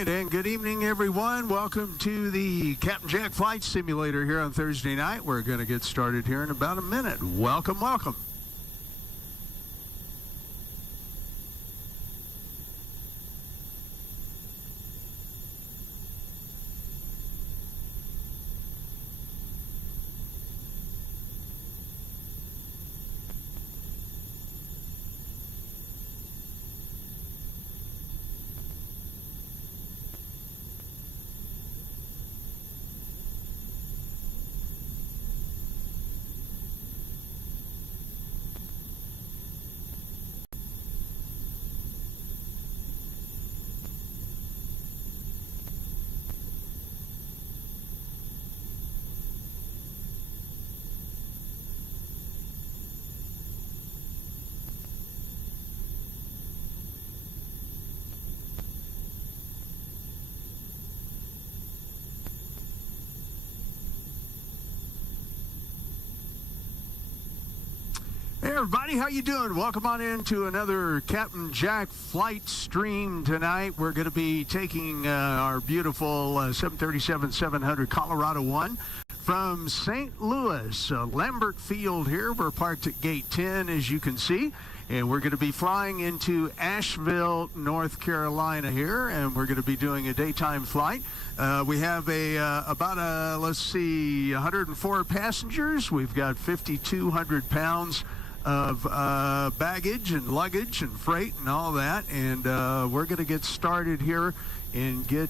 right, and good evening, everyone. Welcome to the Captain Jack Flight Simulator here on Thursday night. We're going to get started here in about a minute. Welcome, welcome. Hey everybody, how you doing? Welcome on into another Captain Jack flight stream tonight. We're going to be taking our beautiful 737-700 Colorado 1 from St. Louis, Lambert Field here. We're parked at gate 10, as you can see, and we're going to be flying into Asheville, North Carolina here, and we're going to be doing a daytime flight. We have let's see, 104 passengers. We've got 5,200 pounds of baggage and luggage and freight and all that, and we're going to get started here and get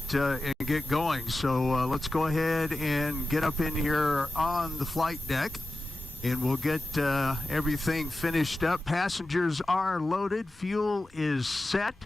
going. So let's go ahead and get up in here on the flight deck, and we'll get everything finished up. Passengers are loaded, fuel is set,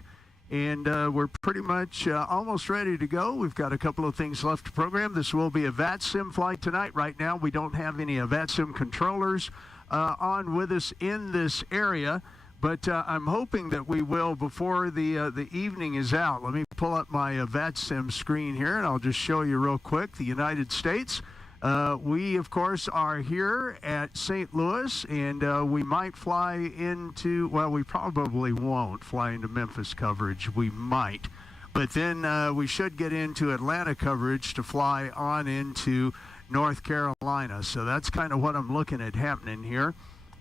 and we're pretty much almost ready to go. We've got a couple of things left to program. This will be a VATSIM flight tonight. Right now we don't have any VATSIM controllers on with us in this area, but I'm hoping that we will before the evening is out. Let me pull up my VATSIM screen here, and I'll just show you real quick. The United States, we of course are here at St. Louis, and we might fly into, well, we probably won't fly into Memphis coverage. We might, but then we should get into Atlanta coverage to fly on into North Carolina. So that's kind of what I'm looking at happening here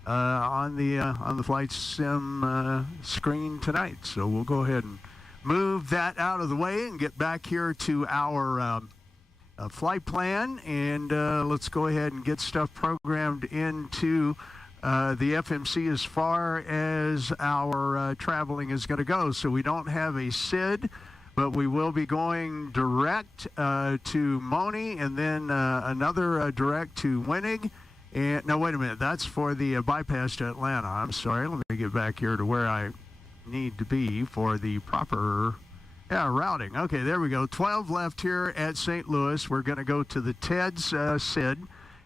on the flight sim screen tonight. So we'll go ahead and move that out of the way and get back here to our flight plan, and let's go ahead and get stuff programmed into the FMC as far as our traveling is going to go. So we don't have a SID, but we will be going direct to Moni, and then another direct to Winnig. And no, wait a minute, that's for the bypass to Atlanta. I'm sorry, let me get back here to where I need to be for the proper routing. Okay, there we go. 12 left here at St. Louis. We're going to go to the TEDS SID,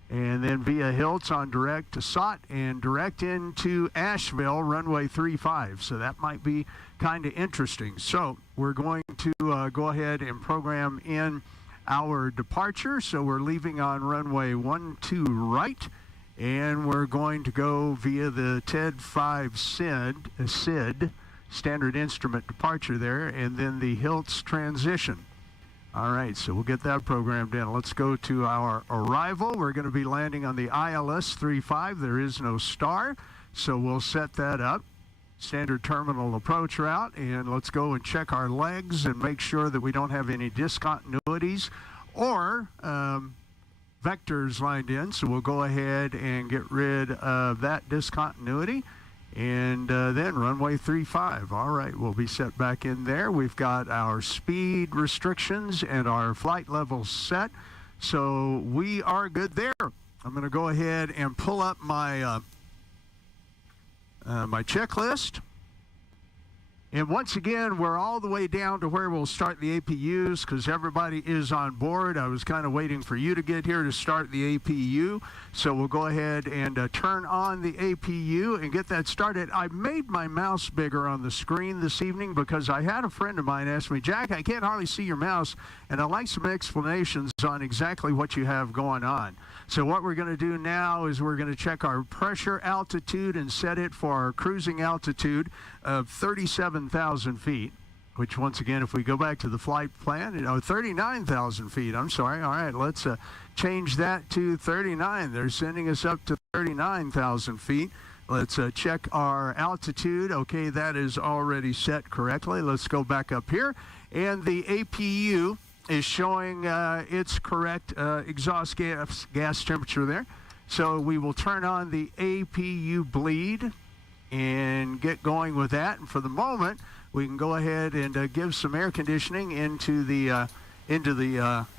and then via Hiltz on direct to SOT and direct into Asheville, runway 35. So that might be kind of interesting. So we're going to go ahead and program in our departure. So we're leaving on runway 12 right, and we're going to go via the TED 5 SID, standard instrument departure there, and then the Hiltz transition. All right, so we'll get that programmed in. Let's go to our arrival. We're going to be landing on the ILS 35. There is no star, so we'll set that up. Standard terminal approach route, and let's go and check our legs and make sure that we don't have any discontinuities or vectors lined in. So we'll go ahead and get rid of that discontinuity, and then runway 35. All right, we'll be set back in there. We've got our speed restrictions and our flight levels set, so we are good there. I'm going to go ahead and pull up my my checklist. And once again, we're all the way down to where we'll start the APUs because everybody is on board. I was kind of waiting for you to get here to start the APU. So we'll go ahead and turn on the APU and get that started. I made my mouse bigger on the screen this evening because I had a friend of mine ask me, Jack, I can't hardly see your mouse, and I'd like some explanations on exactly what you have going on. So what we're going to do now is we're going to check our pressure altitude and set it for our cruising altitude of 37,000 feet. which once again, if we go back to the flight plan, 39,000 feet. I'm sorry. All right, let's change that to 39. They're sending us up to 39,000 feet. Let's check our altitude. Okay, that is already set correctly. Let's go back up here. And the APU is showing its correct exhaust gas temperature there. So we will turn on the APU bleed and get going with that. And for the moment, we can go ahead and give some air conditioning into the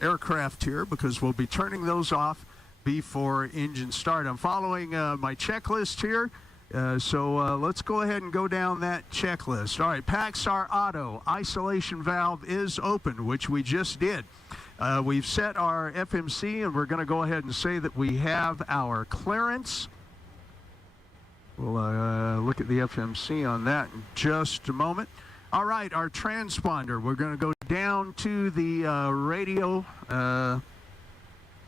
aircraft here, because we'll be turning those off before engine start. I'm following my checklist here, so let's go ahead and go down that checklist. All right, Paxar Auto isolation valve is open, which we just did. We've set our FMC, and we're going to go ahead and say that we have our clearance. We'll look at the FMC on that in just a moment. All right, our transponder, we're going to go down to the radio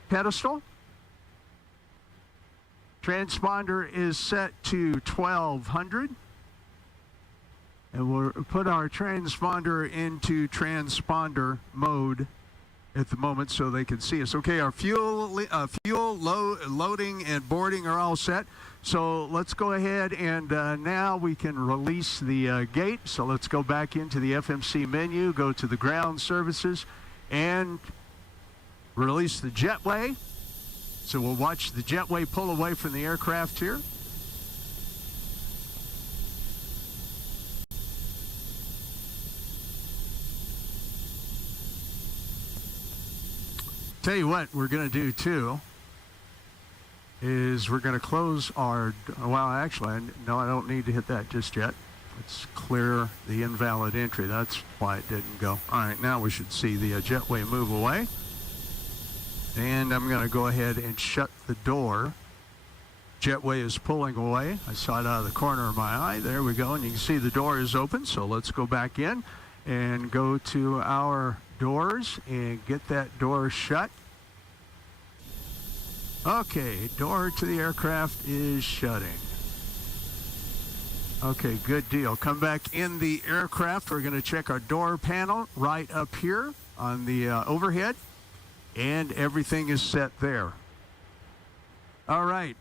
pedestal. Transponder is set to 1200. And we'll put our transponder into transponder mode at the moment so they can see us. Okay, our loading and boarding are all set. So let's go ahead and now we can release the gate. So let's go back into the FMC menu, go to the ground services, and release the jetway. So we'll watch the jetway pull away from the aircraft here. Tell you what we're going to do too is we're going to close our, well, actually, no, I don't need to hit that just yet. Let's clear the invalid entry. That's why it didn't go. All right, now we should see the jetway move away. And I'm going to go ahead and shut the door. Jetway is pulling away. I saw it out of the corner of my eye. There we go, and you can see the door is open. So let's go back in and go to our doors and get that door shut. Okay, door to the aircraft is shutting. Okay, good deal. Come back in the aircraft. We're going to check our door panel right up here on the overhead, and everything is set there. All right.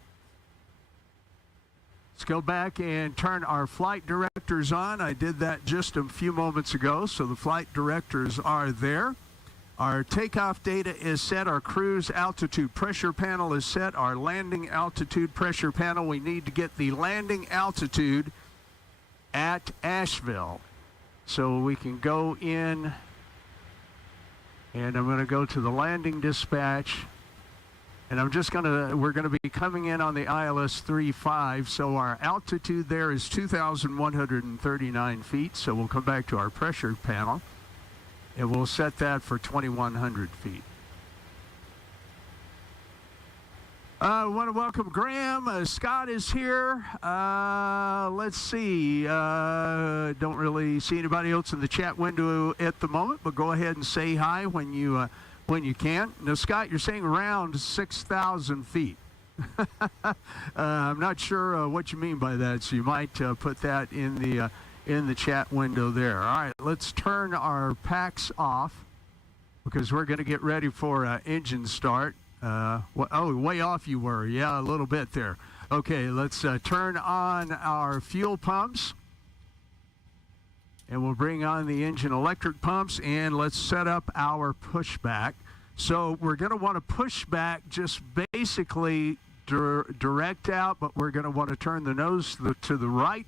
Let's go back and turn our flight directors on. I did that just a few moments ago, so the flight directors are there. Our takeoff data is set. Our cruise altitude pressure panel is set. Our landing altitude pressure panel, we need to get the landing altitude at Asheville. So we can go in, and I'm going to go to the landing dispatch. And we're going to be coming in on the ILS 35. So our altitude there is 2,139 feet. So we'll come back to our pressure panel, and we'll set that for 2,100 feet. I want to welcome Graham. Scott is here. Let's see. Don't really see anybody else in the chat window at the moment, but go ahead and say hi when you can. Now, Scott, you're saying around 6,000 feet. I'm not sure what you mean by that, so you might put that in the chat window there. All right, let's turn our packs off because we're going to get ready for engine start. Oh, way off you were. Yeah, a little bit there. Okay, let's turn on our fuel pumps. And we'll bring on the engine electric pumps, and let's set up our pushback. So we're going to want to push back just basically direct out, but we're going to want to turn the nose to the right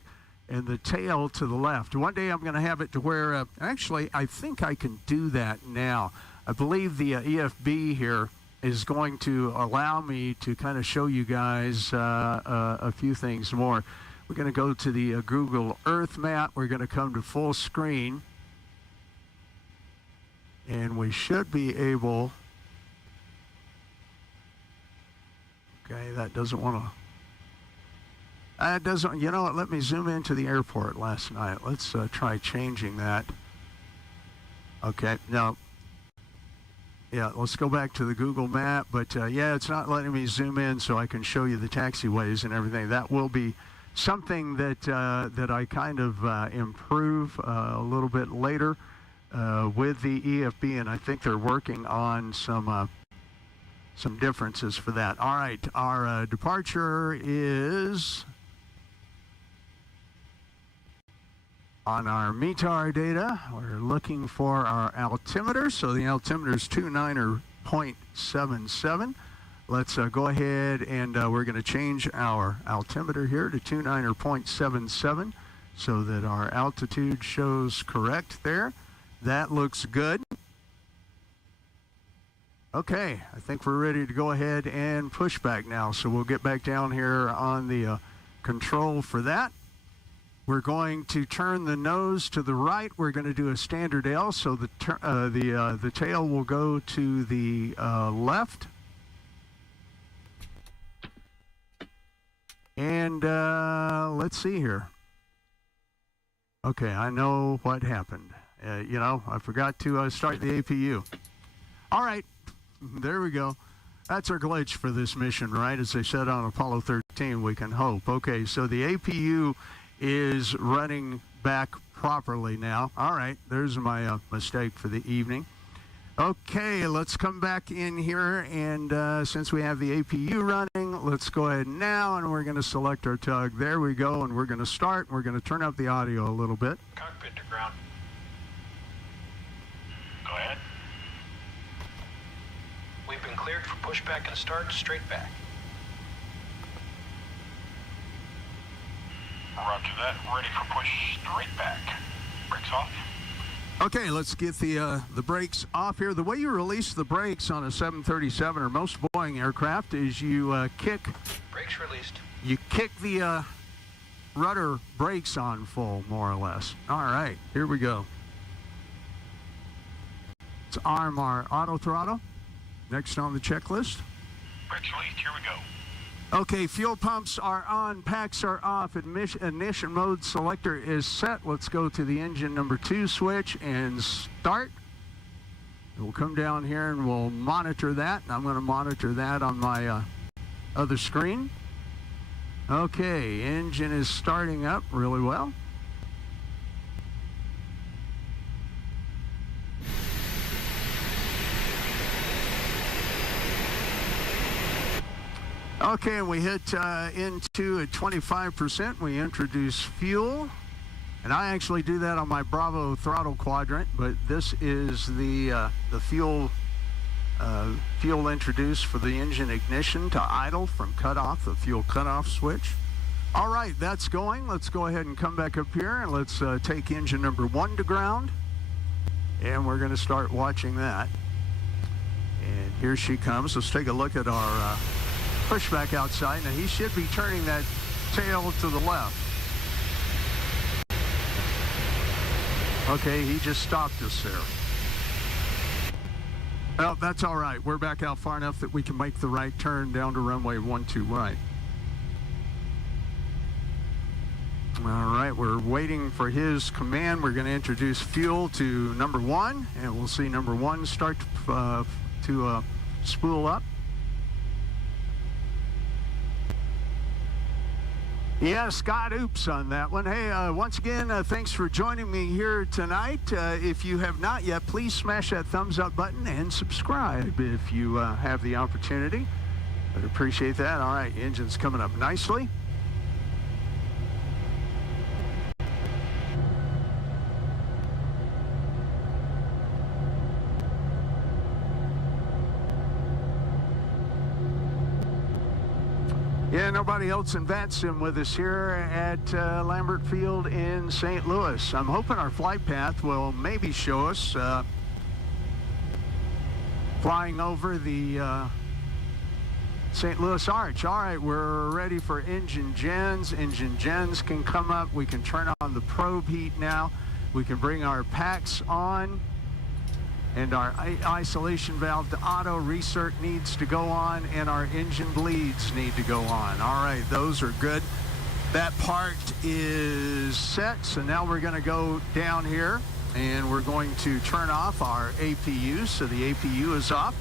and the tail to the left. One day I'm going to have it to where, actually, I think I can do that now. I believe the EFB here is going to allow me to kind of show you guys a few things more. We're going to go to the Google Earth map. We're going to come to full screen. And we should be able... Okay, that doesn't want to... That doesn't... You know what? Let me zoom into the airport last night. Let's try changing that. Okay, now... Yeah, let's go back to the Google map. But, yeah, it's not letting me zoom in so I can show you the taxiways and everything. That will be something that that I kind of improve a little bit later with the EFB, and I think they're working on some differences for that. All right, our departure is on our METAR data. We're looking for our altimeter, so the altimeter is 29.77. Let's go ahead and we're going to change our altimeter here to 29.77 so that our altitude shows correct there. That looks good. Okay, I think we're ready to go ahead and push back now. So we'll get back down here on the control for that. We're going to turn the nose to the right. We're going to do a standard L, so the tail will go to the left. And let's see here. Okay, I know what happened. You know, I forgot to start the APU. All right, there we go. That's our glitch for this mission, right? As I said on Apollo 13, we can hope. Okay, so the APU is running back properly now. All right, there's my mistake for the evening. Okay, let's come back in here, and since we have the APU running, let's go ahead now, and we're going to select our tug. There we go, and we're going to start. We're going to turn up the audio a little bit. Cockpit to ground. Go ahead. We've been cleared for pushback and start straight back. Roger that. Ready for push straight back. Brakes off. Okay, let's get the brakes off here. The way you release the brakes on a 737 or most Boeing aircraft is you kick. Brakes released. You kick the rudder brakes on full, more or less. All right, here we go. Let's arm our auto throttle. Next on the checklist. Brakes released. Here we go. Okay, fuel pumps are on, packs are off, ignition mode selector is set. Let's go to the engine number 2 switch and start. We'll come down here and we'll monitor that. I'm going to monitor that on my other screen. Okay, engine is starting up really well. Okay, and we hit into at 25%. We introduce fuel, and I actually do that on my Bravo throttle quadrant. But this is the fuel introduced for the engine ignition to idle from cutoff, the fuel cutoff switch. All right, that's going. Let's go ahead and come back up here, and let's take engine number 1 to ground, and we're going to start watching that. And here she comes. Let's take a look at our pushback outside. Now he should be turning that tail to the left. Okay, he just stopped us there. Well, that's all right. We're back out far enough that we can make the right turn down to runway 12 right. All right, we're waiting for his command. We're going to introduce fuel to number 1, and we'll see number 1 start to spool up. Yeah, Scott, oops on that one. Hey, once again, thanks for joining me here tonight. If you have not yet, please smash that thumbs up button and subscribe if you have the opportunity. I'd appreciate that. All right, engine's coming up nicely. Yeah, nobody else in VATSIM with us here at Lambert Field in St. Louis. I'm hoping our flight path will maybe show us flying over the St. Louis Arch. All right, we're ready for engine gens. Engine gens can come up. We can turn on the probe heat now. We can bring our packs on. And our isolation valve to auto recirc needs to go on, and our engine bleeds need to go on. All right, those are good. That part is set, so now we're going to go down here, and we're going to turn off our APU, so the APU is off.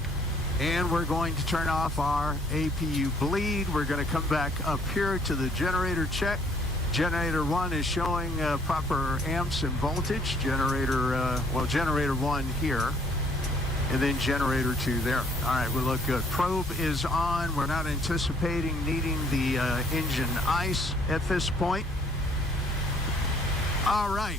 And we're going to turn off our APU bleed. We're going to come back up here to the generator check. Generator 1 is showing proper amps and voltage. Generator 1 here, and then generator 2 there. All right, we look good. Probe is on. We're not anticipating needing the engine ice at this point. All right.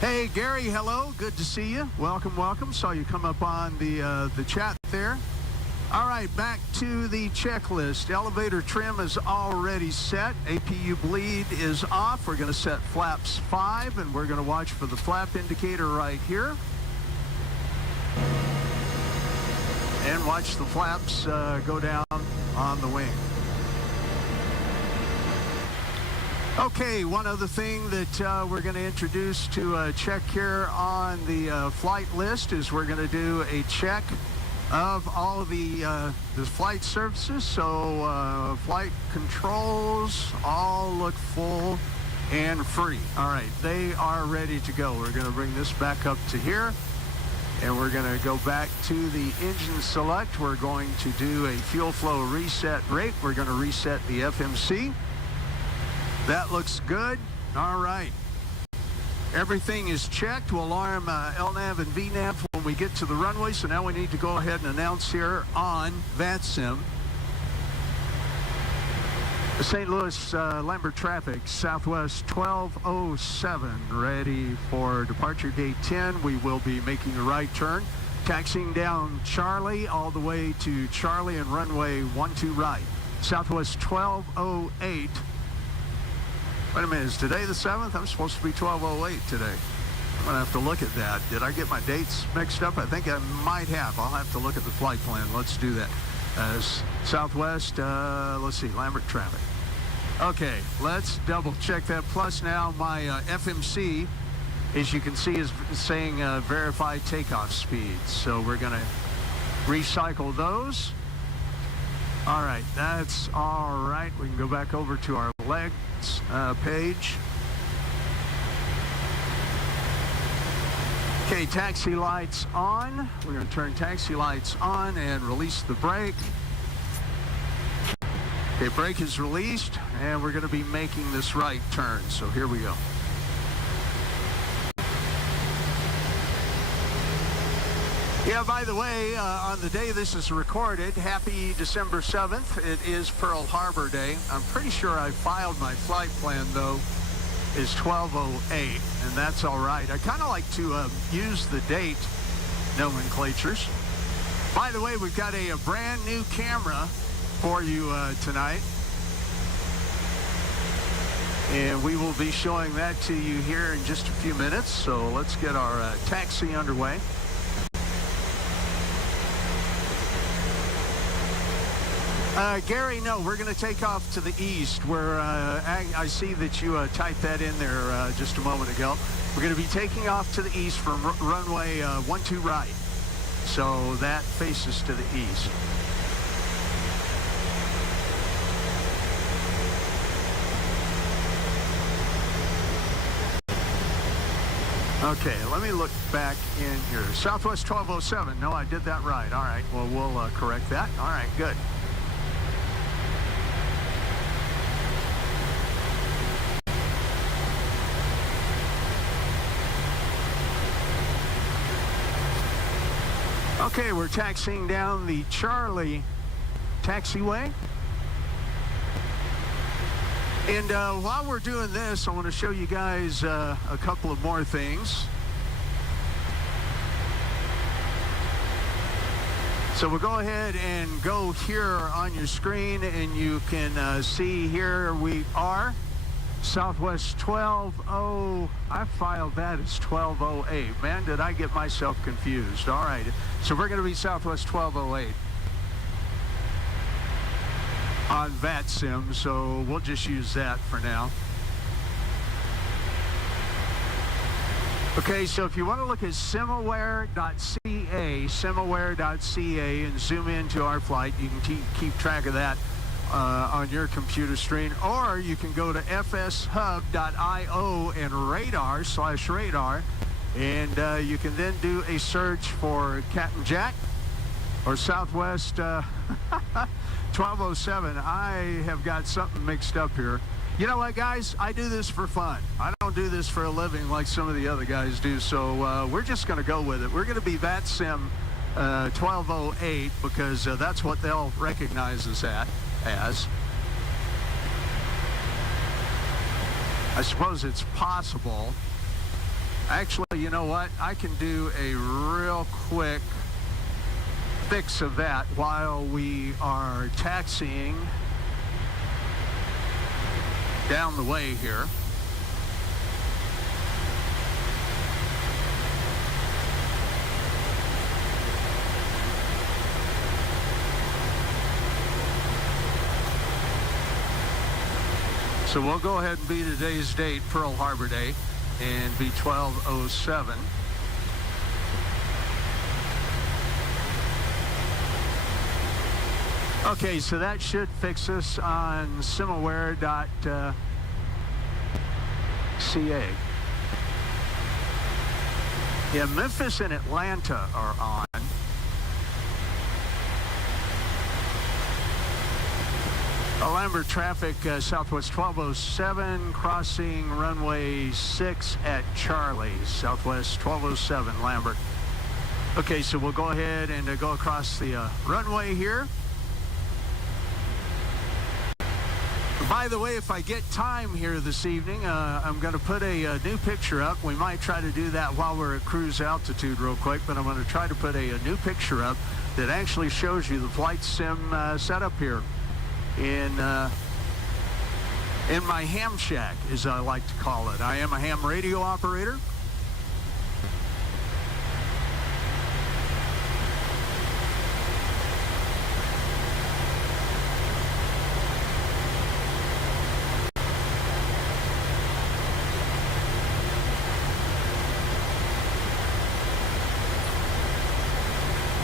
Hey, Gary, hello. Good to see you. Welcome, welcome. Saw you come up on the chat there. All right, back to the checklist. Elevator trim is already set. APU bleed is off. We're going to set flaps 5, and we're going to watch for the flap indicator right here. And watch the flaps go down on the wing. Okay, one other thing that we're going to introduce to check here on the flight list is we're going to do a check of all of the flight surfaces. So flight controls all look full and free. All right, they are ready to go. We're going to bring this back up to here, and we're going to go back to the engine select. We're going to do a fuel flow reset rate. We're going to reset the FMC. That looks good. All right. Everything is checked. We'll alarm LNAV and VNAV when we get to the runway. So now we need to go ahead and announce here on VATSIM. St. Louis Lambert traffic, Southwest 1207, ready for departure gate 10. We will be making a right turn, taxiing down Charlie all the way to Charlie and runway 12 right. Southwest 1208. Wait a minute, is today the 7th? I'm supposed to be 1208 today. I'm gonna have to look at that. Did I get my dates mixed up? I think I might have. I'll have to look at the flight plan. Let's do that. Southwest, let's see, Lambert traffic. Okay, let's double check that. Plus now my FMC, as you can see, is saying verify takeoff speeds. So we're gonna recycle those. All right, that's all right. We can go back over to our legs page. Okay, taxi lights on. We're going to turn taxi lights on and release the brake. Okay, brake is released, and we're going to be making this right turn. So here we go. Yeah, by the way, on the day this is recorded, happy December 7th. It is Pearl Harbor Day. I'm pretty sure I filed my flight plan, though, is 1208, and that's all right. I kind of like to use the date nomenclatures. By the way, we've got a brand new camera for you tonight, and we will be showing that to you here in just a few minutes. So let's get our taxi underway. Gary, no, we're going to take off to the east, where I see that you typed that in there just a moment ago. We're going to be taking off to the east from runway 12 right. So that faces to the east. Okay, let me look back in here. Southwest 1207. No, I did that right. All right, well, we'll correct that. All right, good. Okay, we're taxiing down the Charlie taxiway. And while we're doing this, I want to show you guys a couple of more things. So we'll go ahead and go here on your screen, and you can see here we are. Southwest 120, I filed that as 1208. Man, did I get myself confused. All right, so we're going to be Southwest 1208 on VATSIM, so we'll just use that for now. Okay, so if you want to look at simaware.ca, and zoom into our flight, you can keep track of that on your computer screen, or you can go to fshub.io and radar/radar, and you can then do a search for Captain Jack or Southwest 1207. I have got something mixed up here. You know what, guys? I do this for fun. I don't do this for a living like some of the other guys do, so we're just going to go with it. We're going to be VATSIM 1208 because that's what they'll recognize us as. I suppose it's possible. Actually, you know what? I can do a real quick fix of that while we are taxiing down the way here. So we'll go ahead and be today's date, Pearl Harbor Day, and be 1207. Okay, so that should fix us on simaware.ca. Yeah, Memphis and Atlanta are on. Lambert traffic, Southwest 1207, crossing runway 6 at Charlie. Southwest 1207, Lambert. Okay, so we'll go ahead and go across the runway here. By the way, if I get time here this evening, I'm going to put a new picture up. We might try to do that while we're at cruise altitude real quick, but I'm going to try to put a new picture up that actually shows you the flight sim setup here in my ham shack, as I like to call it. I am a ham radio operator.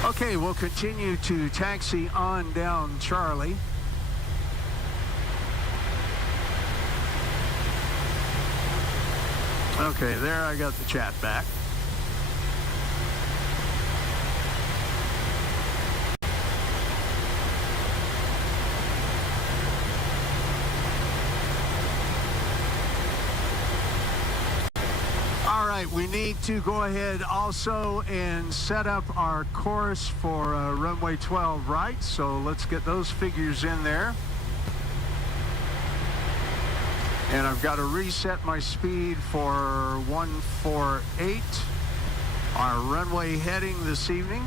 Okay, we'll continue to taxi on down Charlie. Okay, there I got the chat back. All right, we need to go ahead also and set up our course for runway 12 right, so let's get those figures in there. And I've got to reset my speed for 148, our runway heading this evening.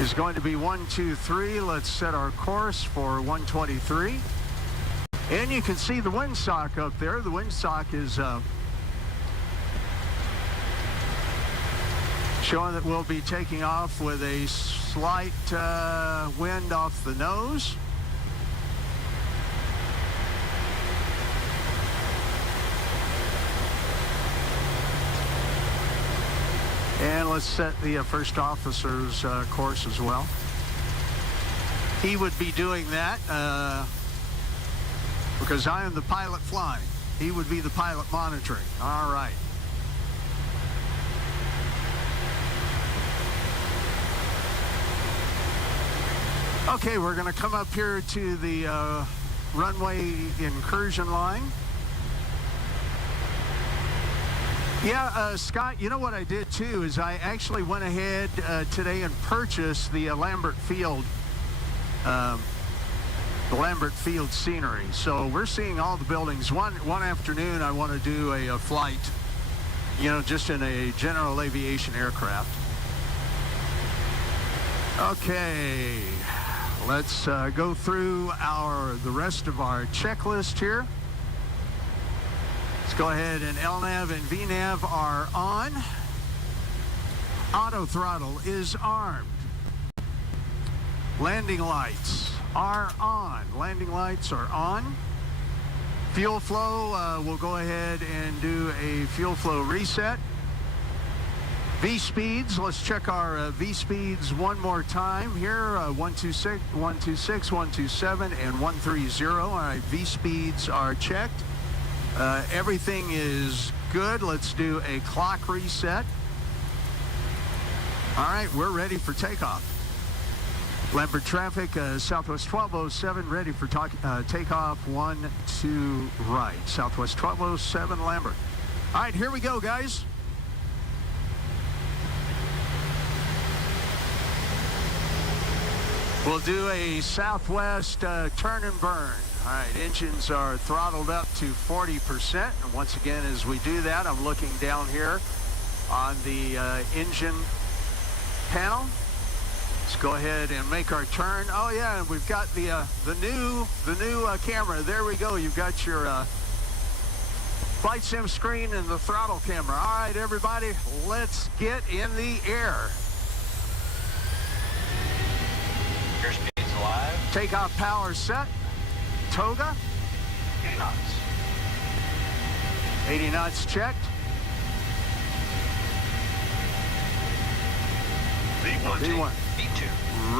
Is going to be 123. Let's set our course for 123. And you can see the windsock up there. The windsock is showing that we'll be taking off with a slight wind off the nose. And let's set the first officer's course as well. He would be doing that because I am the pilot flying. He would be the pilot monitoring. All right. Okay, we're going to come up here to the runway incursion line. Yeah, Scott, you know what I did too is I actually went ahead today and purchased the Lambert Field scenery. So we're seeing all the buildings. One afternoon I want to do a flight, you know, just in a general aviation aircraft. Okay. Let's go through the rest of our checklist here. Let's go ahead, and LNAV and VNAV are on. Auto throttle is armed. Landing lights are on. Landing lights are on. Fuel flow, we'll go ahead and do a fuel flow reset. V-speeds, let's check our V-speeds one more time here. 126, 126, 127, and 130. All right, V-speeds are checked. Everything is good. Let's do a clock reset. All right, we're ready for takeoff. Lambert traffic, Southwest 1207, ready for takeoff 12 right. Southwest 1207, Lambert. All right, here we go, guys. We'll do a Southwest turn and burn. All right, engines are throttled up to 40%. And once again, as we do that, I'm looking down here on the engine panel. Let's go ahead and make our turn. Oh yeah, and we've got the new camera. There we go. You've got your flight sim screen and the throttle camera. All right, everybody, let's get in the air. Airspeed's live. Takeoff power set. Toga. 80 knots. 80 knots checked. V1. V1. V2.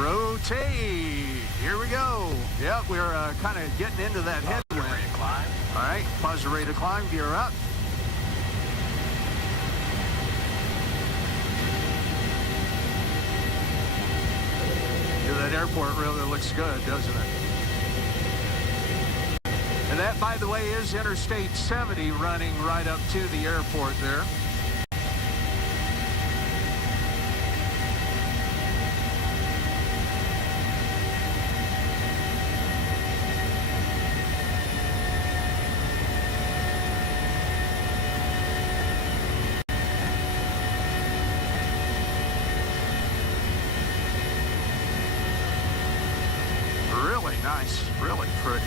Rotate. Here we go. Yep, we're kind of getting into that headwind. Ready to climb. All right, pause the rate of climb. Gear up. Yeah, that airport really looks good, doesn't it? And that, by the way, is Interstate 70 running right up to the airport there. Really nice, really pretty.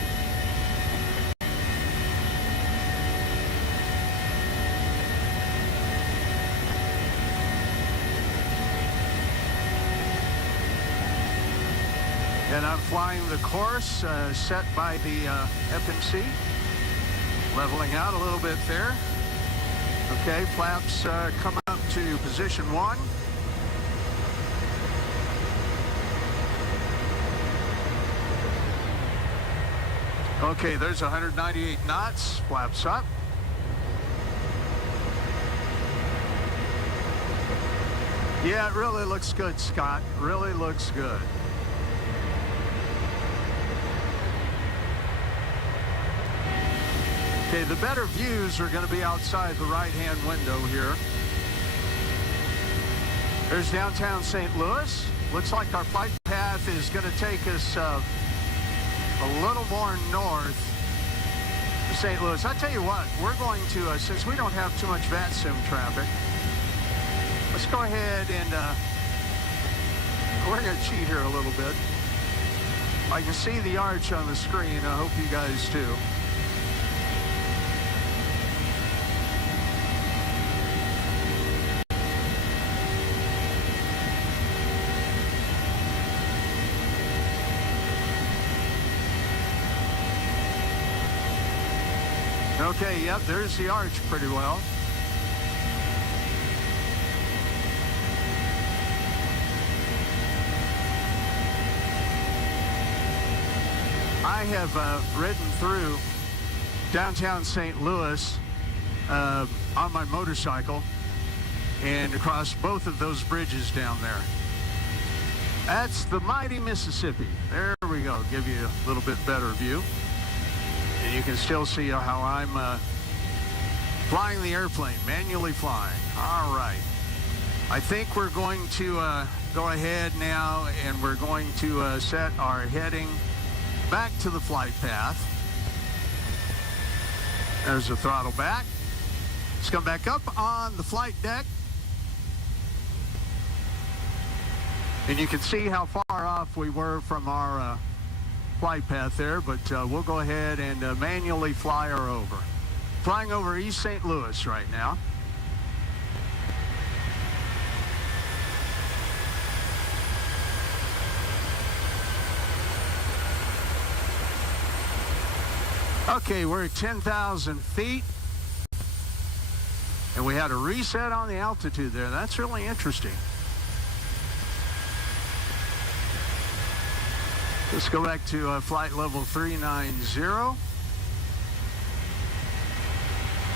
And I'm flying the course set by the FMC. Leveling out a little bit there. Okay, flaps come up to position 1. Okay, there's 198 knots. Flaps up. Yeah, it really looks good, Scott. Really looks good. Okay, the better views are going to be outside the right-hand window here. There's downtown St. Louis. Looks like our flight path is going to take us a little more north to St. Louis. I tell you what, we're going to, since we don't have too much VATSIM traffic, let's go ahead and we're going to cheat here a little bit. I can see the arch on the screen. I hope you guys do. Okay, yep, there's the arch pretty well. I have ridden through downtown St. Louis on my motorcycle and across both of those bridges down there. That's the mighty Mississippi. There we go. Give you a little bit better view. And you can still see how I'm flying the airplane, manually flying. All right. I think we're going to go ahead now and we're going to set our heading back to the flight path. There's the throttle back. Let's come back up on the flight deck. And you can see how far off we were from our flight path there, but we'll go ahead and manually fly her over. Flying over East St. Louis right now. Okay, we're at 10,000 feet. And we had a reset on the altitude there. That's really interesting. Let's go back to flight level 390.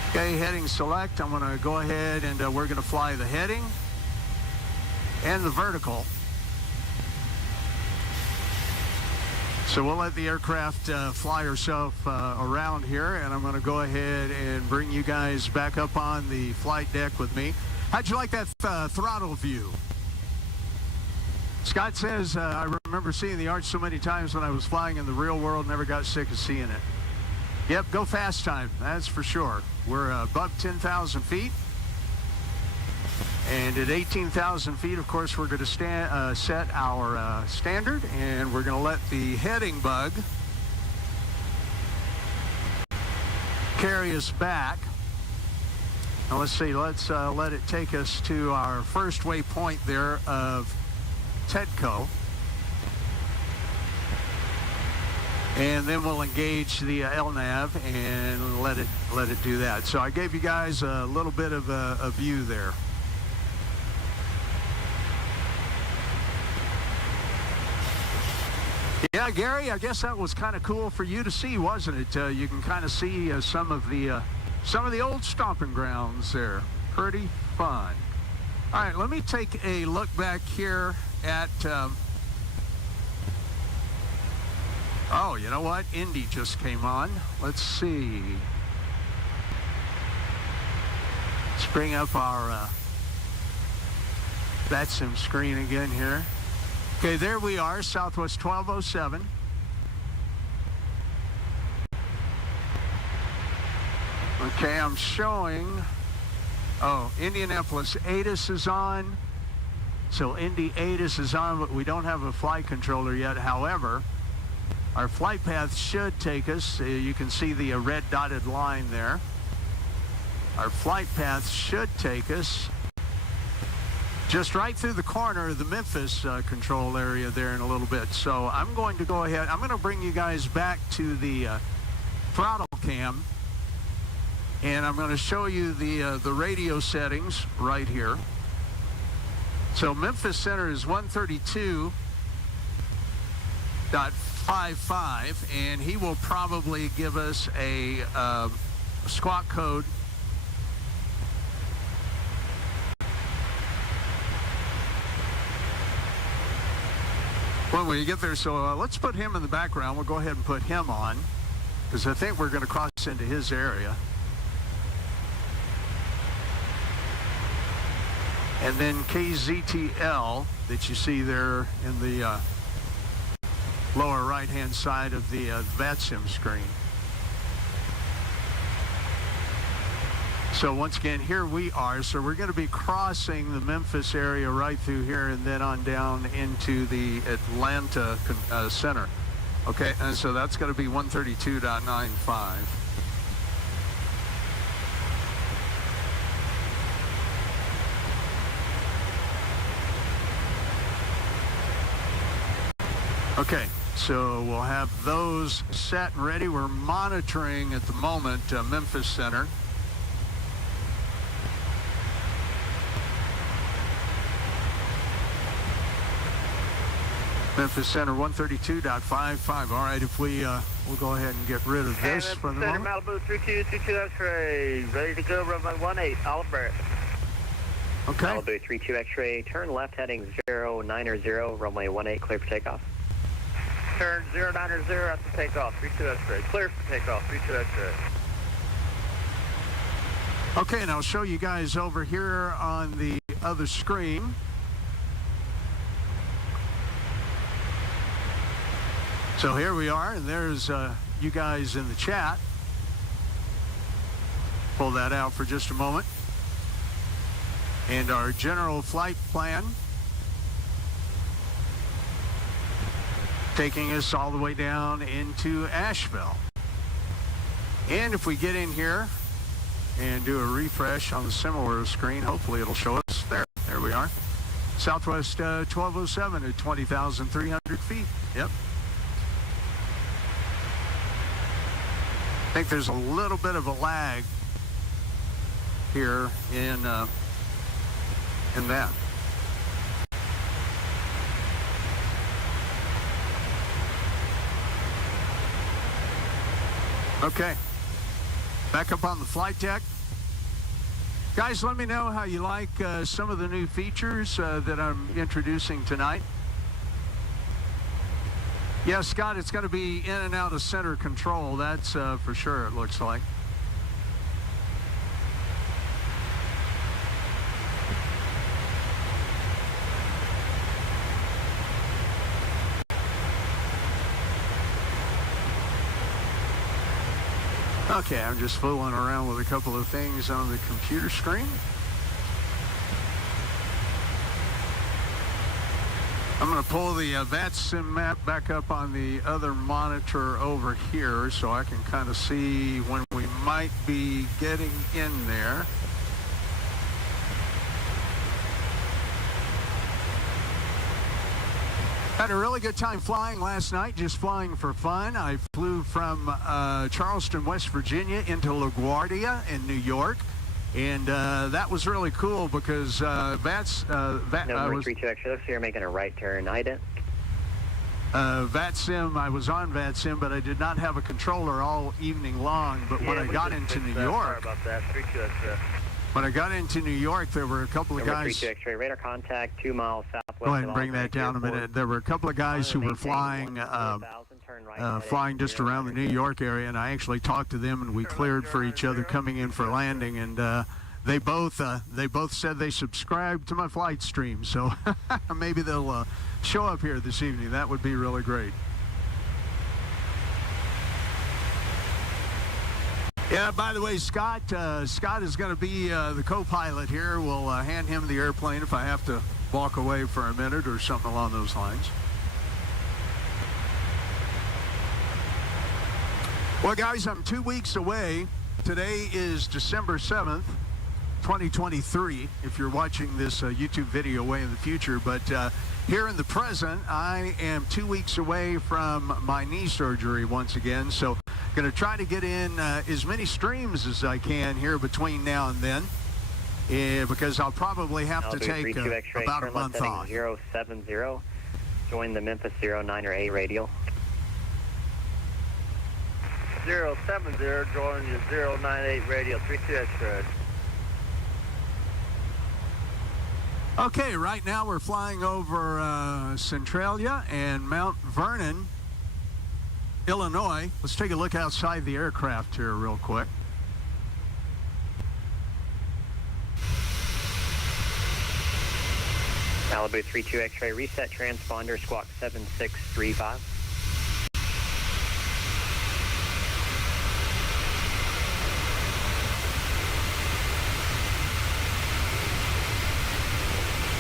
Okay, heading select. I'm going to go ahead and we're going to fly the heading and the vertical. So we'll let the aircraft fly herself around here, and I'm going to go ahead and bring you guys back up on the flight deck with me. How'd you like that throttle view? Scott says, I remember seeing the arch so many times when I was flying in the real world, never got sick of seeing it. Yep, go fast time, that's for sure. We're above 10,000 feet. And at 18,000 feet, of course, we're going to set our standard, and we're going to let the heading bug carry us back. Now, let's see, let's let it take us to our first waypoint there of TEDCO. And then we'll engage the LNAV and let it do that. So I gave you guys a little bit of a view there. Yeah, Gary, I guess that was kind of cool for you to see, wasn't it? You can kind of see some of the old stomping grounds there. Pretty fun. All right, let me take a look back here at. Oh, you know what? Indy just came on. Let's see. Let's bring up our LIVESTREAM screen again here. Okay, there we are, Southwest 1207. Okay, I'm showing, oh, Indianapolis ATIS is on. So Indy ATIS is on, but we don't have a flight controller yet. However, our flight path should take us, you can see the red dotted line there. Our flight path should take us just right through the corner of the Memphis control area there in a little bit. So I'm going to go ahead. I'm going to bring you guys back to the throttle cam, and I'm going to show you the radio settings right here. So Memphis Center is 132.55, and he will probably give us a squawk code. When we get there, so let's put him in the background. We'll go ahead and put him on, because I think we're going to cross into his area. And then KZTL that you see there in the lower right-hand side of the LIVESTREAM screen. So once again, here we are. So we're going to be crossing the Memphis area right through here and then on down into the Atlanta center. Okay, and so that's going to be 132.95. Okay, so we'll have those set and ready. We're monitoring at the moment Memphis Center. Memphis Center 132.55. All right, if we we'll go ahead and get rid of this for the moment. Malibu 3232 X-ray, ready to go, runway 18, Olive Barrett. Okay. Malibu 32 X-ray, turn left heading 090, runway 18, clear for takeoff. Turn 090 after takeoff, 32 X-ray, clear for takeoff, 32 X-ray. Okay, and I'll show you guys over here on the other screen. So here we are, and there's you guys in the chat. Pull that out for just a moment. And our general flight plan, taking us all the way down into Asheville. And if we get in here and do a refresh on the similar screen, hopefully it'll show us there. There we are. Southwest 1207 at 20,300 feet. Yep. I think there's a little bit of a lag here in that. Okay, back up on the flight deck. Guys, let me know how you like some of the new features that I'm introducing tonight. Yeah, Scott, it's going to be in and out of center control. That's for sure, it looks like. Okay, I'm just fooling around with a couple of things on the computer screen. I'm going to pull the VATSIM map back up on the other monitor over here so I can kind of see when we might be getting in there. Had a really good time flying last night, just flying for fun. I flew from Charleston, West Virginia into LaGuardia in New York. And that was really cool because Number 32 extra, so you're making a right turn. VATSIM, I was on VATSIM, but I did not have a controller all evening long. But when I got into New York, sorry about that. 32 extra. When I got into New York, there were a couple of guys. 32 X-ray radar contact 2 miles southwest. Go ahead and bring that down a minute. There were a couple of guys who were flying, flying just around the New York area, and I actually talked to them, and we cleared for each other coming in for landing, and they both said they subscribed to my flight stream, so maybe they'll show up here this evening. That would be really great. Yeah, by the way, Scott is going to be the co-pilot here. We'll hand him the airplane if I have to walk away for a minute or something along those lines. Well, guys, I'm 2 weeks away. Today is December 7th, 2023, if you're watching this YouTube video way in the future. But here in the present, I am 2 weeks away from my knee surgery once again. So going to try to get in as many streams as I can here between now and then, because I'll probably have to take about a month off. 070, join the Memphis 09er A radial. 070, join your 098 radial, 32 X-ray. Okay, right now we're flying over Centralia and Mount Vernon, Illinois. Let's take a look outside the aircraft here real quick. Malibu 32 X-ray, reset transponder, squawk 7635.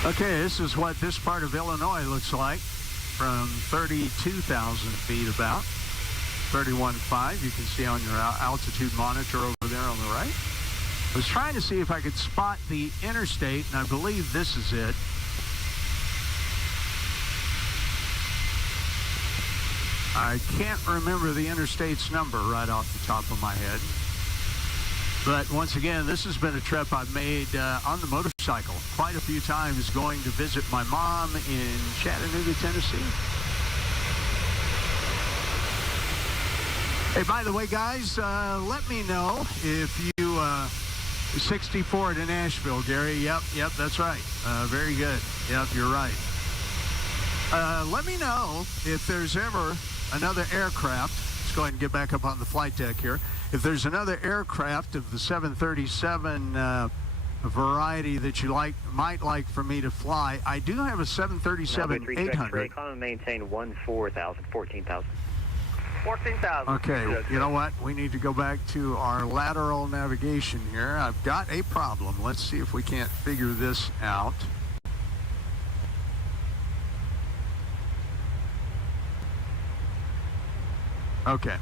Okay, this is what this part of Illinois looks like from 32,000 feet about. 31.5, you can see on your altitude monitor over there on the right. I was trying to see if I could spot the interstate, and I believe this is it. I can't remember the interstate's number right off the top of my head. But once again, this has been a trip I've made on the motorcycle quite a few times, going to visit my mom in Chattanooga, Tennessee. Hey, by the way, guys, let me know if you 64 to Nashville, Gary. Yep, that's right. Very good. Yep, you're right. Let me know if there's ever another aircraft. Let's go ahead and get back up on the flight deck here. If there's another aircraft of the 737 variety that you might like for me to fly, I do have a 737-800. Climb and maintain 14,000, 14,000. 14,000. Okay, you know what? We need to go back to our lateral navigation here. I've got a problem. Let's see if we can't figure this out. Okay.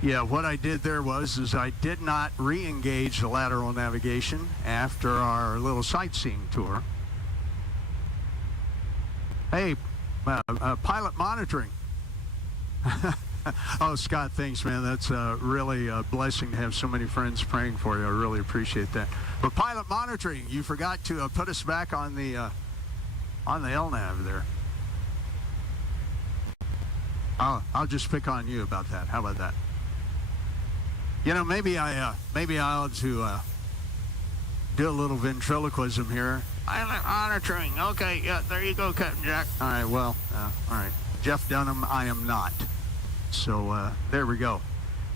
Yeah, what I did there is I did not re-engage the lateral navigation after our little sightseeing tour. Hey, pilot monitoring. Oh, Scott, thanks, man. That's really a blessing to have so many friends praying for you. I really appreciate that. But pilot monitoring, you forgot to put us back on the LNAV there. I'll just pick on you about that. How about that? You know, maybe I ought to do a little ventriloquism here. Pilot monitoring. Okay, yeah, there you go, Captain Jack. All right, well, all right. Jeff Dunham, I am not. So there we go.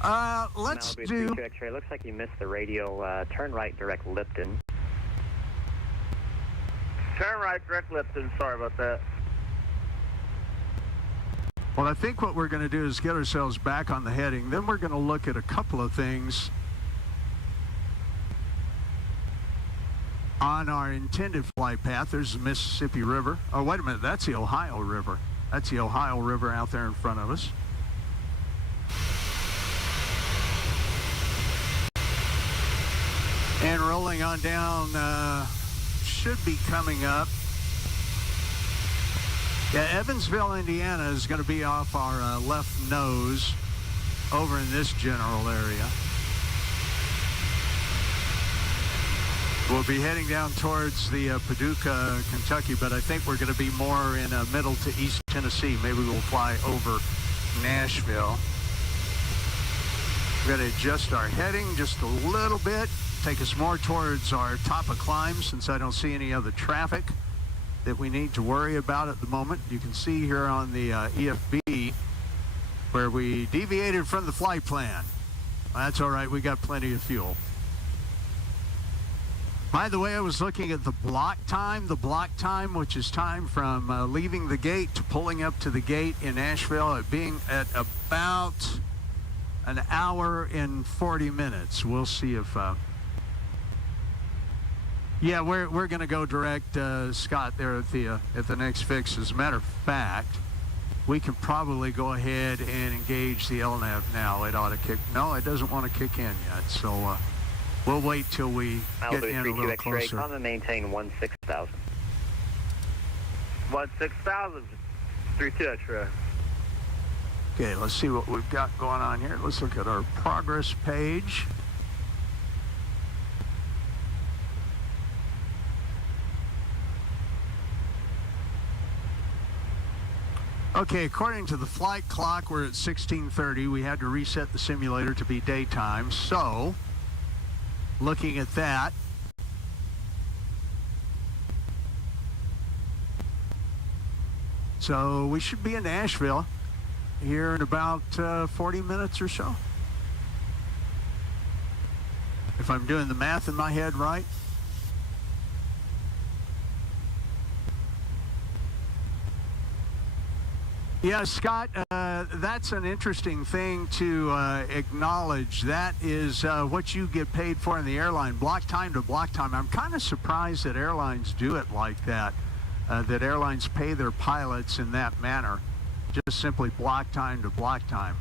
Let's Malibu do... 32 X-ray. Looks like you missed the radial. Turn right, direct Lipton. Turn right, direct Lipton. Sorry about that. Well, I think what we're going to do is get ourselves back on the heading. Then we're going to look at a couple of things on our intended flight path. There's the Mississippi River. Oh, wait a minute. That's the Ohio River. That's the Ohio River out there in front of us. And rolling on down, should be coming up. Yeah, Evansville, Indiana is going to be off our left nose over in this general area. We'll be heading down towards the Paducah, Kentucky, but I think we're going to be more in middle to east Tennessee. Maybe we'll fly over Nashville. We're going to adjust our heading just a little bit, take us more towards our top of climb since I don't see any other traffic that we need to worry about at the moment. You can see here on the EFB where we deviated from the flight plan. That's all right, we got plenty of fuel. By the way, I was looking at the block time, which is time from leaving the gate to pulling up to the gate in Asheville, at being at about an hour and 40 minutes. We'll see if... Yeah, we're going to go direct, Scott, there at the next fix. As a matter of fact, we can probably go ahead and engage the LNAV now. It ought to kick. No, it doesn't want to kick in yet. So we'll wait till we get in a little closer. Come and maintain 16,000. 16,000. 32 X-ray. Okay, let's see what we've got going on here. Let's look at our progress page. Okay, according to the flight clock, we're at 16:30. We had to reset the simulator to be daytime. So, looking at that, so we should be in Nashville here in about 40 minutes or so. If I'm doing the math in my head right. Yeah, Scott, that's an interesting thing to acknowledge. That is what you get paid for in the airline, block time to block time. I'm kind of surprised that airlines do it like that, that airlines pay their pilots in that manner, just simply block time to block time.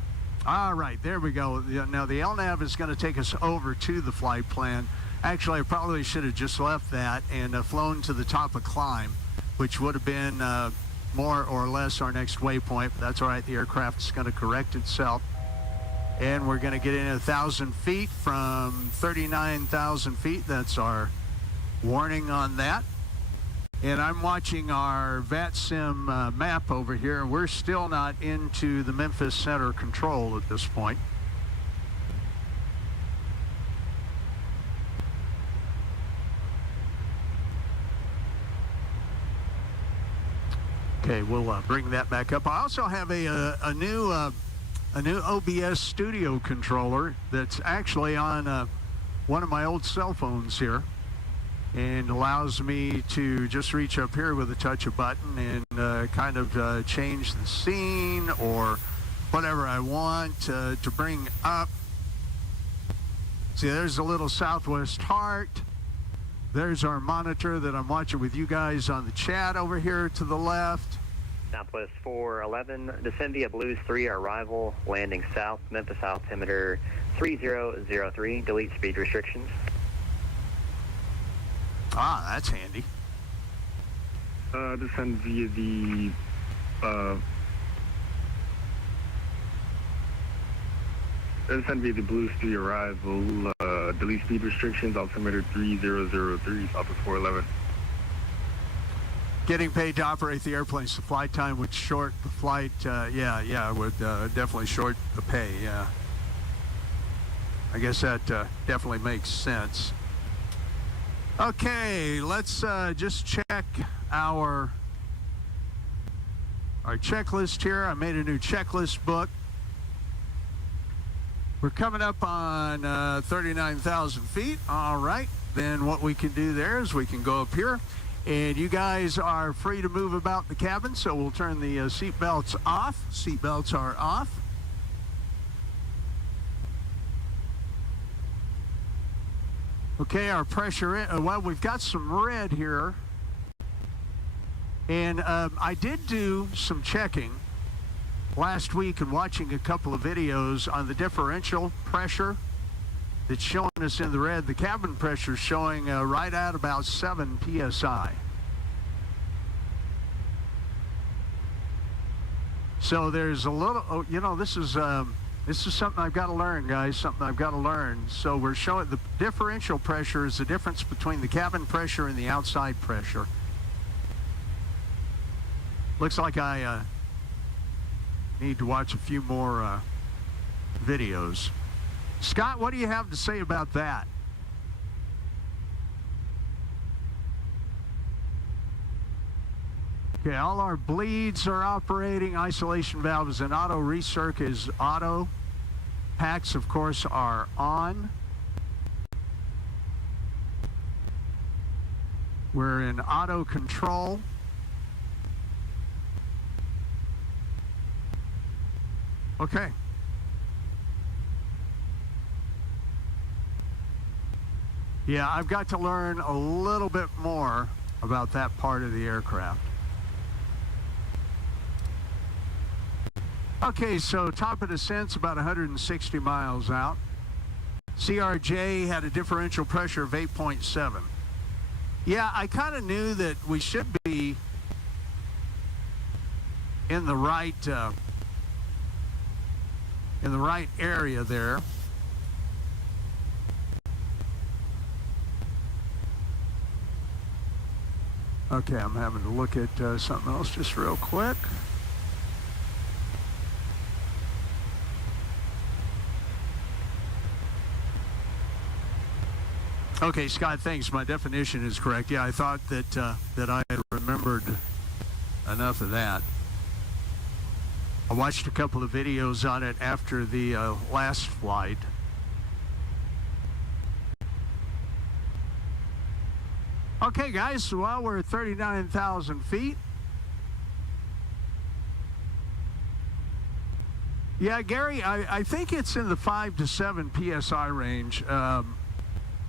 All right, there we go. Now, the LNAV is going to take us over to the flight plan. Actually, I probably should have just left that and flown to the top of climb, which would have been... more or less our next waypoint. But that's all right. The aircraft is going to correct itself. And we're going to get in 1,000 feet from 39,000 feet. That's our warning on that. And I'm watching our VATSIM map over here. And we're still not into the Memphis Center control at this point. Okay, we'll bring that back up. I also have a new OBS studio controller that's actually on one of my old cell phones here, and allows me to just reach up here with a touch of button and kind of change the scene or whatever I want to bring up. See, there's a little Southwest Heart. There's our monitor that I'm watching with you guys on the chat over here to the left. Southwest 411, descend via Blues 3, arrival, landing south, Memphis altimeter 3003, delete speed restrictions. Ah, that's handy. Descend via the, Blues 3, arrival, delete speed restrictions, altimeter 3003, Southwest 411. Getting paid to operate the airplanes. The flight time would short the flight. It would definitely short the pay, yeah. I guess that definitely makes sense. Okay, let's just check our our checklist here. I made a new checklist book. We're coming up on 39,000 feet. All right. Then what we can do there is we can go up here. And you guys are free to move about the cabin, so we'll turn the seat belts off. Seat belts are off. Okay, our pressure, well, we've got some red here. And I did do some checking last week and watching a couple of videos on the differential pressure that's showing us in the red. The cabin pressure is showing right at about 7 psi. So there's a little, you know, this is something I've got to learn, guys, something I've got to learn. So we're showing the differential pressure is the difference between the cabin pressure and the outside pressure. Looks like I need to watch a few more videos. Scott, what do you have to say about that? Okay, all our bleeds are operating. Isolation valves and auto. Recirc is auto. Packs, of course, are on. We're in auto control. Okay. Yeah, I've got to learn a little bit more about that part of the aircraft. Okay, so top of descent's about 160 miles out. CRJ had a differential pressure of 8.7. Yeah, I kind of knew that we should be in the right area there. Okay, I'm having to look at something else just real quick. Okay, Scott, thanks. My definition is correct. Yeah, I thought that that I had remembered enough of that. I watched a couple of videos on it after the last flight. Okay, guys, so while we're at 39,000 feet. Yeah, Gary, I think it's in the 5 to 7 PSI range.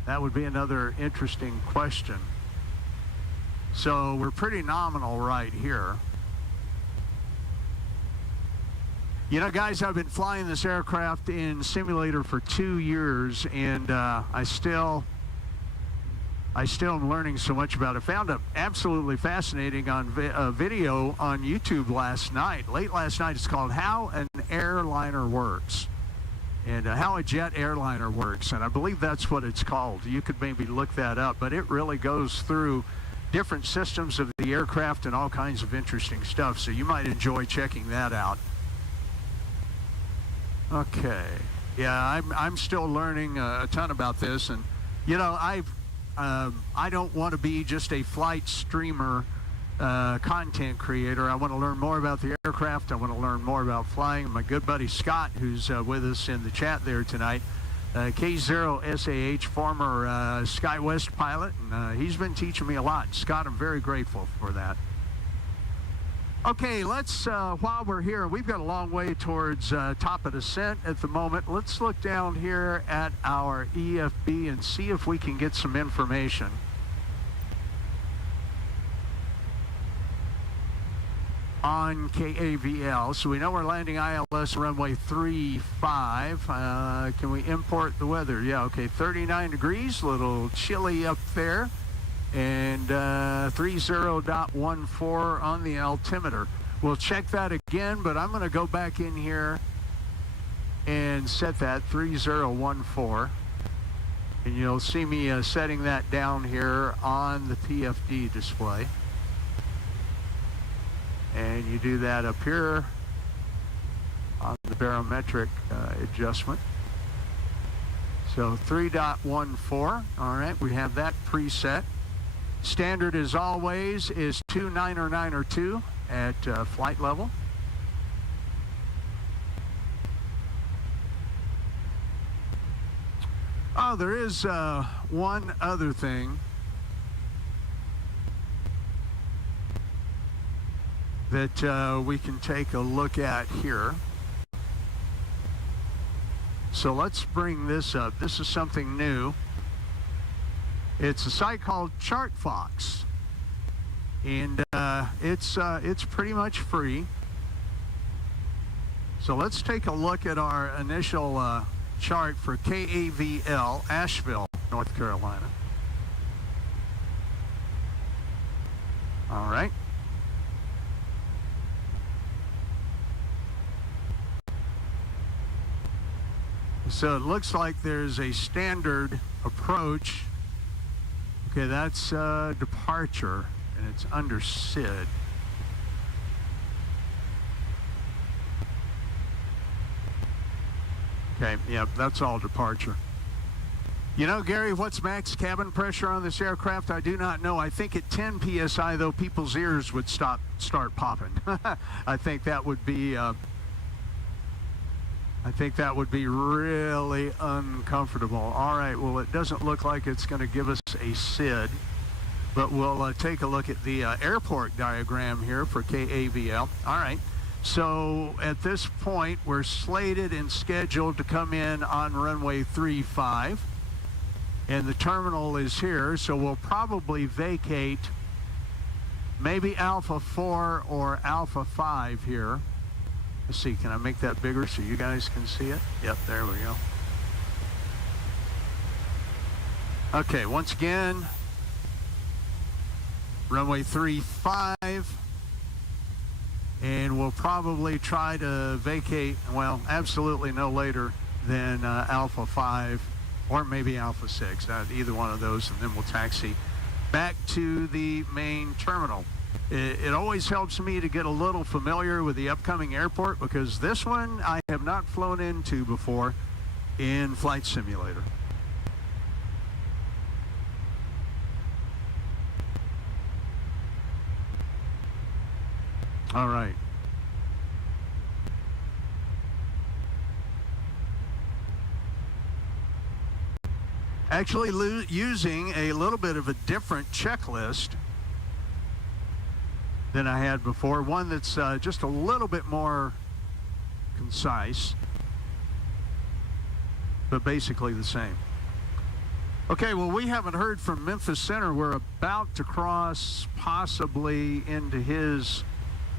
That would be another interesting question. So we're pretty nominal right here. You know, guys, I've been flying this aircraft in simulator for 2 years, and I still am learning so much about it. Found it absolutely fascinating on video on YouTube late last night. It's called How an Airliner Works, and how a jet airliner works, and I believe that's what it's called. You could maybe look that up, but it really goes through different systems of the aircraft and all kinds of interesting stuff, so you might enjoy checking that out. Okay, yeah, I'm still learning a ton about this, and you know, I don't want to be just a flight streamer content creator. I want to learn more about the aircraft. I want to learn more about flying. My good buddy Scott, who's with us in the chat there tonight, K0SAH, former SkyWest pilot, and he's been teaching me a lot. Scott, I'm very grateful for that. Okay, let's, while we're here, we've got a long way towards top of descent at the moment. Let's look down here at our EFB and see if we can get some information. On KAVL, so we know we're landing ILS runway 35. Can we import the weather? Yeah, okay, 39 degrees, a little chilly up there, and 30.14 on the altimeter. We'll check that again, but I'm going to go back in here and set that 3014, and you'll see me setting that down here on the PFD display. And you do that up here on the barometric adjustment. So 3.14, all right, we have that preset. Standard, as always, is 29 or 9 or 2. at flight level. Oh, there is one other thing that we can take a look at here. So let's bring this up. This is something new. It's a site called ChartFox, and it's pretty much free. So let's take a look at our initial chart for KAVL Asheville, North Carolina. All right. So it looks like there's a standard approach. Okay, that's departure, and it's under SID. Okay, yep, that's all departure. You know, Gary, what's max cabin pressure on this aircraft? I do not know. I think at 10 PSI, though, people's ears would start popping. I think that would be really uncomfortable. All right, well, it doesn't look like it's going to give us a SID, but we'll take a look at the airport diagram here for KAVL. All right, so at this point, we're slated and scheduled to come in on runway 35, and the terminal is here, so we'll probably vacate maybe Alpha 4 or Alpha 5 here. Let's see, can I make that bigger so you guys can see it? Yep, there we go. Okay, once again, runway 35, and we'll probably try to vacate, well, absolutely no later than Alpha 5 or maybe Alpha 6, either one of those, and then we'll taxi back to the main terminal. It always helps me to get a little familiar with the upcoming airport, because this one I have not flown into before in Flight Simulator. All right. Actually using a little bit of a different checklist than I had before, one that's just a little bit more concise, but basically the same. Okay, well, we haven't heard from Memphis Center. We're about to cross possibly into his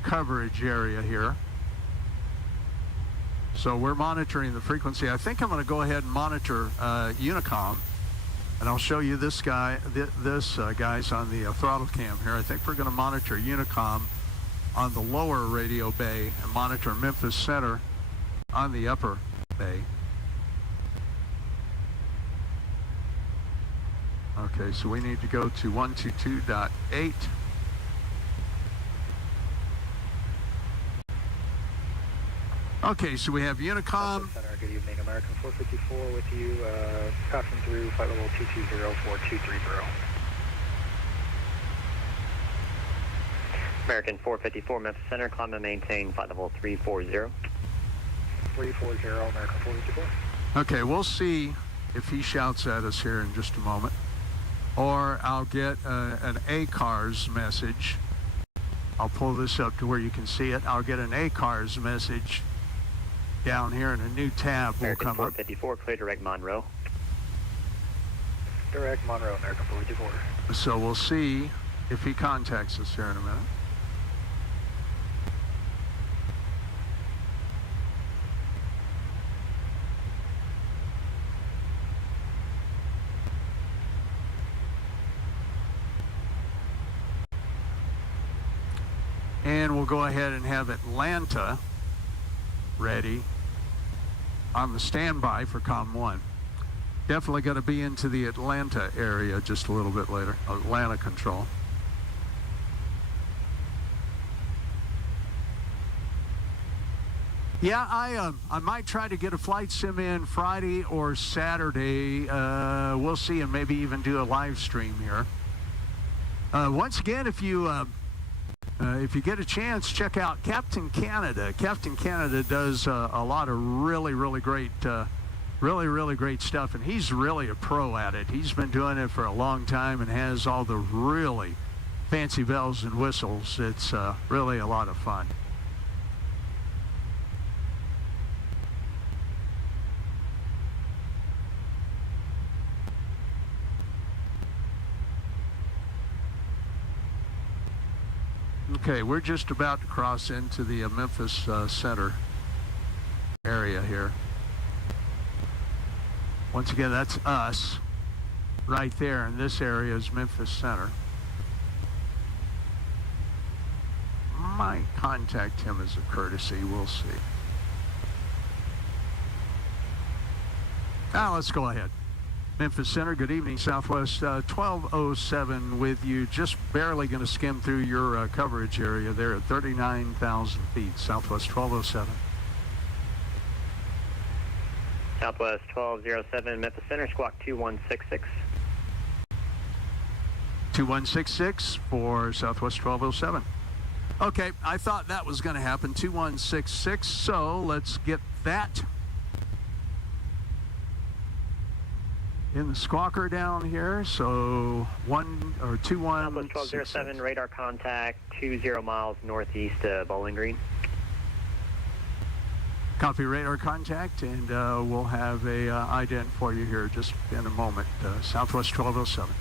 coverage area here. So we're monitoring the frequency. I think I'm going to go ahead and monitor Unicom. And I'll show you this guy, guys, on the throttle cam here. I think we're going to monitor Unicom on the lower radio bay and monitor Memphis Center on the upper bay. Okay, so we need to go to 122.8. Okay, so we have Unicom. Center, good evening, American 454 with you, passing through flight level 220-4230. American 454, Memphis Center, climb and maintain flight level 340. 340, American 454. Okay, we'll see if he shouts at us here in just a moment. Or I'll get an ACARS message. I'll pull this up to where you can see it. I'll get an ACARS message down here, and a new tab will come up. American 454, clear direct Monroe. Direct Monroe, American 454. So we'll see if he contacts us here in a minute. And we'll go ahead and have Atlanta ready on the standby for COM 1. Definitely going to be into the Atlanta area just a little bit later. Atlanta control. Yeah, I might try to get a flight sim in Friday or Saturday. We'll see, and maybe even do a live stream here. Once again, if you if you get a chance, check out Captain Canada. Captain Canada does a lot of really great, really great stuff, and he's really a pro at it. He's been doing it for a long time and has all the really fancy bells and whistles. It's really a lot of fun. Okay, we're just about to cross into the Memphis Center area here. Once again, that's us right there, and this area is Memphis Center. Might contact him as a courtesy, we'll see. Now let's go ahead. Memphis Center, good evening, Southwest 1207 with you. Just barely going to skim through your coverage area there at 39,000 feet, Southwest 1207. Southwest 1207, Memphis Center, squawk 2166. 2166 for Southwest 1207. Okay, I thought that was going to happen, 2166, so let's get that in the squawker down here. So 21. Southwest 1207, radar contact 20 miles northeast of Bowling Green. Copy radar contact, and we'll have a ident for you here just in a moment. Southwest 1207.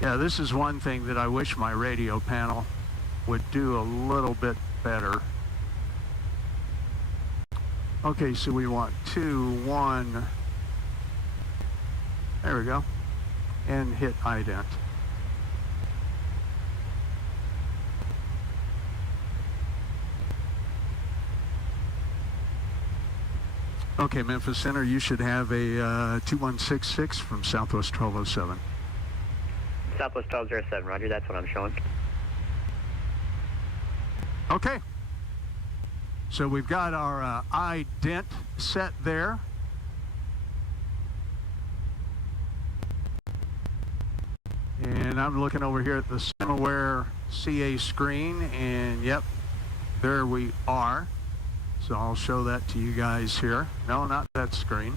Yeah, this is one thing that I wish my radio panel would do a little bit better. Okay, so we want 2, 1, there we go, and hit ident. Okay, Memphis Center, you should have a 2166 from Southwest 1207. Southwest 1207, roger, that's what I'm showing. Okay. So we've got our ident set there. And I'm looking over here at the SimAware CA screen, and yep, there we are. So I'll show that to you guys here. No, not that screen.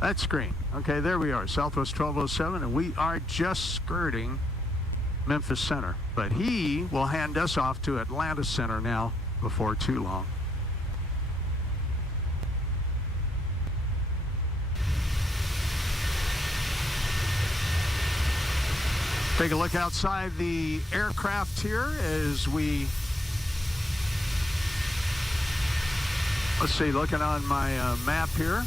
That screen. Okay, there we are, Southwest 1207, and we are just skirting Memphis Center. But he will hand us off to Atlanta Center now before too long. Take a look outside the aircraft here as we, let's see, looking on my map here,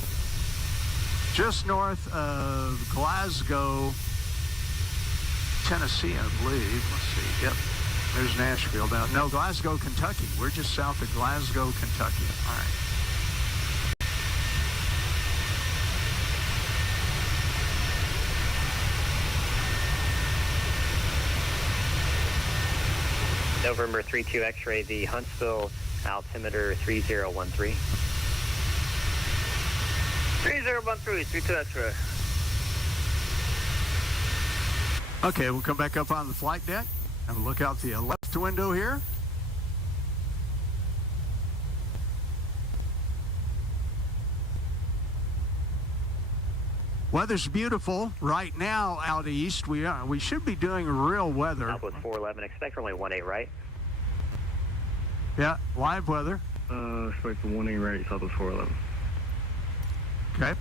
just north of Glasgow, Tennessee, I believe. Let's see. Yep. There's Nashville down. No, Glasgow, Kentucky. We're just south of Glasgow, Kentucky. All right. November 32 X-ray, the Huntsville altimeter 3013. 3013, 32 X-ray. Okay, we'll come back up on the flight deck and look out the left window here. Weather's beautiful right now out east. We should be doing real weather. Southwest 411, expect only 18, right? Yeah, live weather. Expect 18 right, Southwest 411. Okay.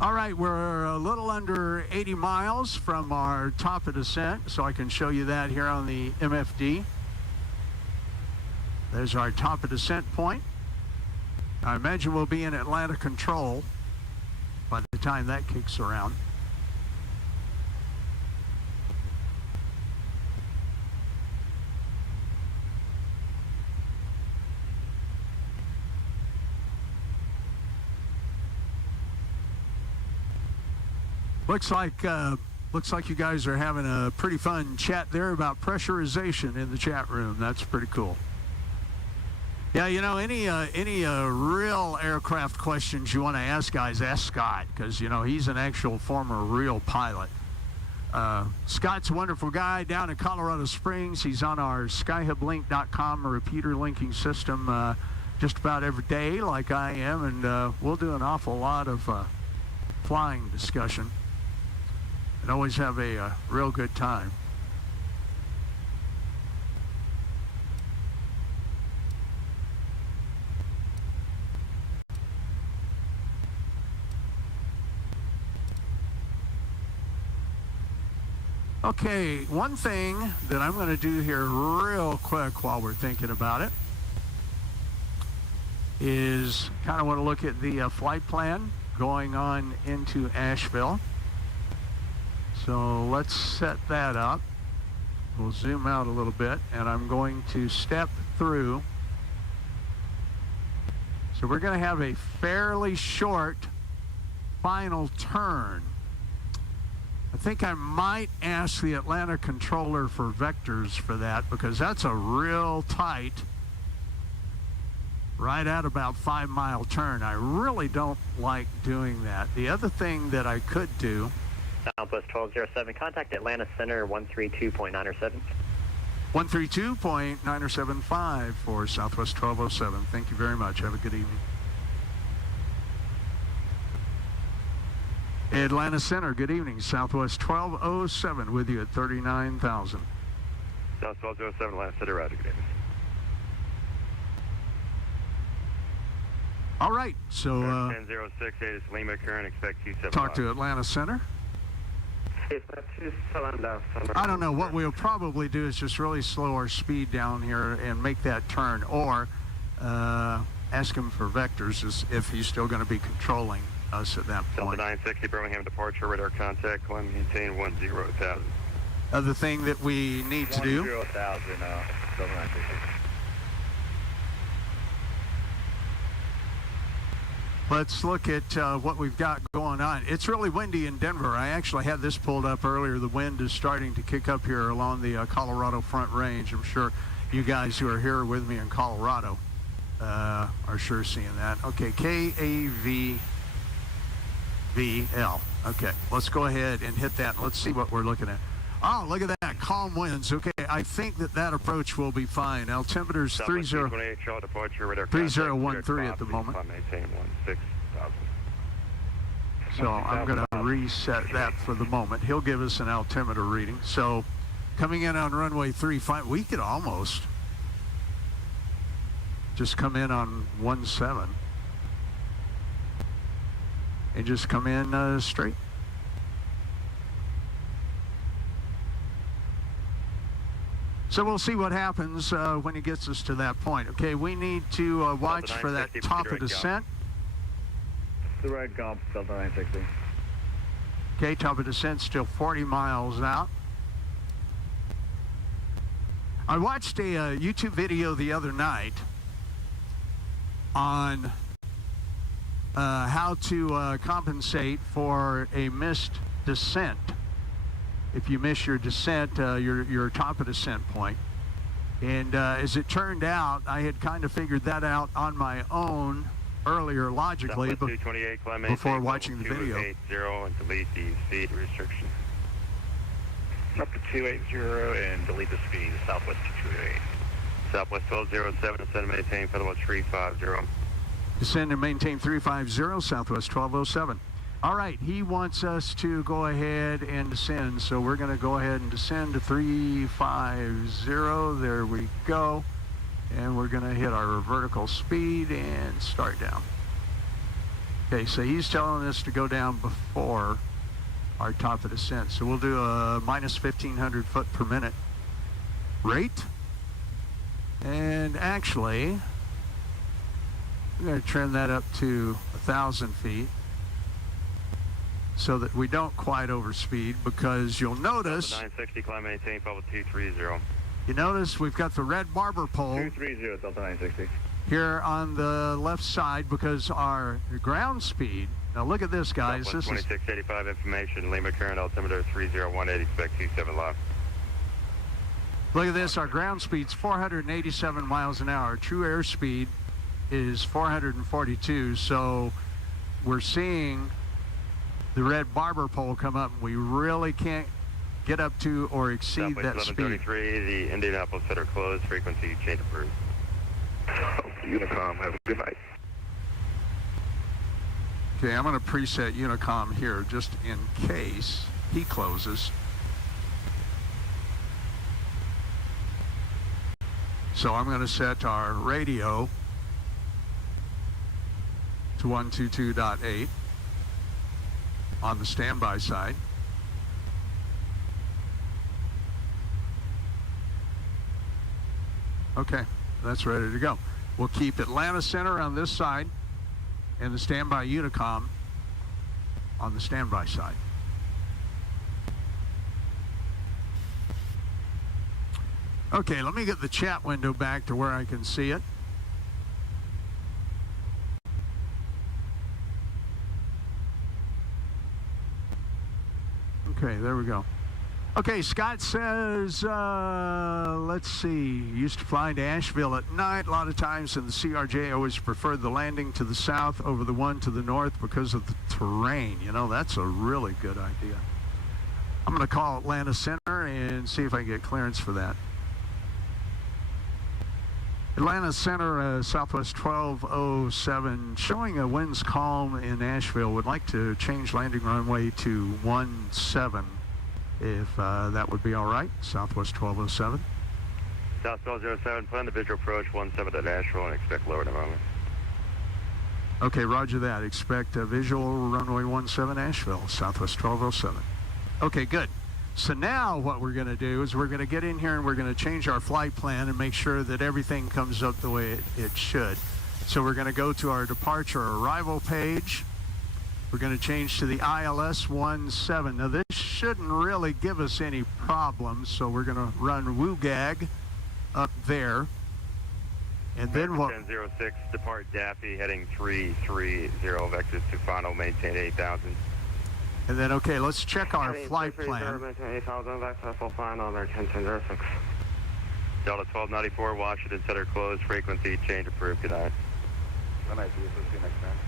All right, we're a little under 80 miles from our top of descent, so I can show you that here on the MFD. There's our top of descent point. I imagine we'll be in Atlanta control by the time that kicks around. Looks like you guys are having a pretty fun chat there about pressurization in the chat room. That's pretty cool. Yeah, you know, any real aircraft questions you want to ask, guys, ask Scott, because, you know, he's an actual former real pilot. Scott's a wonderful guy down in Colorado Springs. He's on our skyhublink.com repeater linking system just about every day, like I am, and we'll do an awful lot of flying discussion and always have a real good time. Okay, one thing that I'm going to do here real quick while we're thinking about it is kind of want to look at the flight plan going on into Asheville. So let's set that up. We'll zoom out a little bit, and I'm going to step through. So we're going to have a fairly short final turn. I think I might ask the Atlanta controller for vectors for that, because that's a real tight, right at about 5 mile turn. I really don't like doing that. The other thing that I could do. Southwest 1207, contact Atlanta Center 132.907. 132.975 for Southwest 1207. Thank you very much. Have a good evening. Atlanta Center, good evening. Southwest 1207 with you at 39,000. Southwest 1207, Atlanta Center, roger, good evening. All right, so 10068 is Lima, current, expect 275. talk to Atlanta Center. I don't know, what we'll probably do is just really slow our speed down here and make that turn, or ask him for vectors if he's still going to be controlling us at that point. Delta 960 Birmingham departure, radar contact, climb, maintain 10,000. Other thing that we need to do. 10,000, Delta 960. Let's look at what we've got going on. It's really windy in Denver. I actually had this pulled up earlier. The wind is starting to kick up here along the Colorado Front Range. I'm sure you guys who are here with me in Colorado are sure seeing that. Okay, KAVL. Okay, let's go ahead and hit that. Let's see what we're looking at. Oh, look at that, calm winds. Okay, I think that approach will be fine. Altimeter's 3013 at the moment. So I'm going to reset that for the moment. He'll give us an altimeter reading. So coming in on runway 35, we could almost just come in on 17 and just come in straight. So we'll see what happens when he gets us to that point. Okay, we need to watch for that top of descent. The red comp, Delta 960. Okay, top of descent still 40 miles out. I watched a YouTube video the other night on how to compensate for a missed descent. If you miss your descent, your top of descent point. And as it turned out, I had kind of figured that out on my own earlier logically before watching the video. 280 and delete the speed restriction. Up to 280 and delete the speed, Southwest 228. Southwest 1207, descend and maintain, FedEx 350. Descend and maintain 350, Southwest 1207. All right, he wants us to go ahead and descend, so we're going to go ahead and descend to 350. There we go. And we're going to hit our vertical speed and start down. Okay, so he's telling us to go down before our top of descent. So we'll do a minus 1,500 foot per minute rate. And actually, we're going to trim that up to 1,000 feet. So that we don't quite overspeed, because you'll notice 960 climb maintain public 230. You notice we've got the red barber pole 230 Delta 960 here on the left side, because our ground speed. Now look at this, guys. Southwest this 2685 information. Lima current altimeter 30180. Expect 27 left. Look at this, our ground speed's 487 miles an hour. True airspeed is 442, so we're seeing the red barber pole come up, and we really can't get up to or exceed that speed. 1133, the Indianapolis Center closed, frequency change approved. Unicom, have a good night. Okay, I'm going to preset Unicom here just in case he closes. So I'm going to set our radio to 122.8 on the standby side. Okay, that's ready to go. We'll keep Atlanta Center on this side and the standby Unicom on the standby side. Okay, let me get the chat window back to where I can see it. Okay, there we go. Okay, Scott says, let's see, used to fly to Asheville at night. A lot of times in the CRJ, I always preferred the landing to the south over the one to the north because of the terrain. You know, that's a really good idea. I'm going to call Atlanta Center and see if I can get clearance for that. Atlanta Center, Southwest 1207, showing a winds calm in Asheville. Would like to change landing runway to 17. If that would be all right. Southwest 1207. South 1207, plan the visual approach 17 at Asheville and expect lower in a moment. Okay, roger that. Expect a visual runway 17 Asheville, Southwest 1207. Okay, good. So now what we're going to do is we're going to get in here and we're going to change our flight plan and make sure that everything comes up the way it should. So we're going to go to our departure arrival page. We're going to change to the ILS 17. Now this shouldn't really give us any problems, so we're going to run WUGAG up there. And then what? 1006, depart Daffy, heading 330, vectors to final, maintain 8,000. And then, okay, let's check our flight plan. Maintain 8,000, vector full final, American 1006. Delta 1294, Washington Center closed, frequency change approved, good night. Good night, see you next time.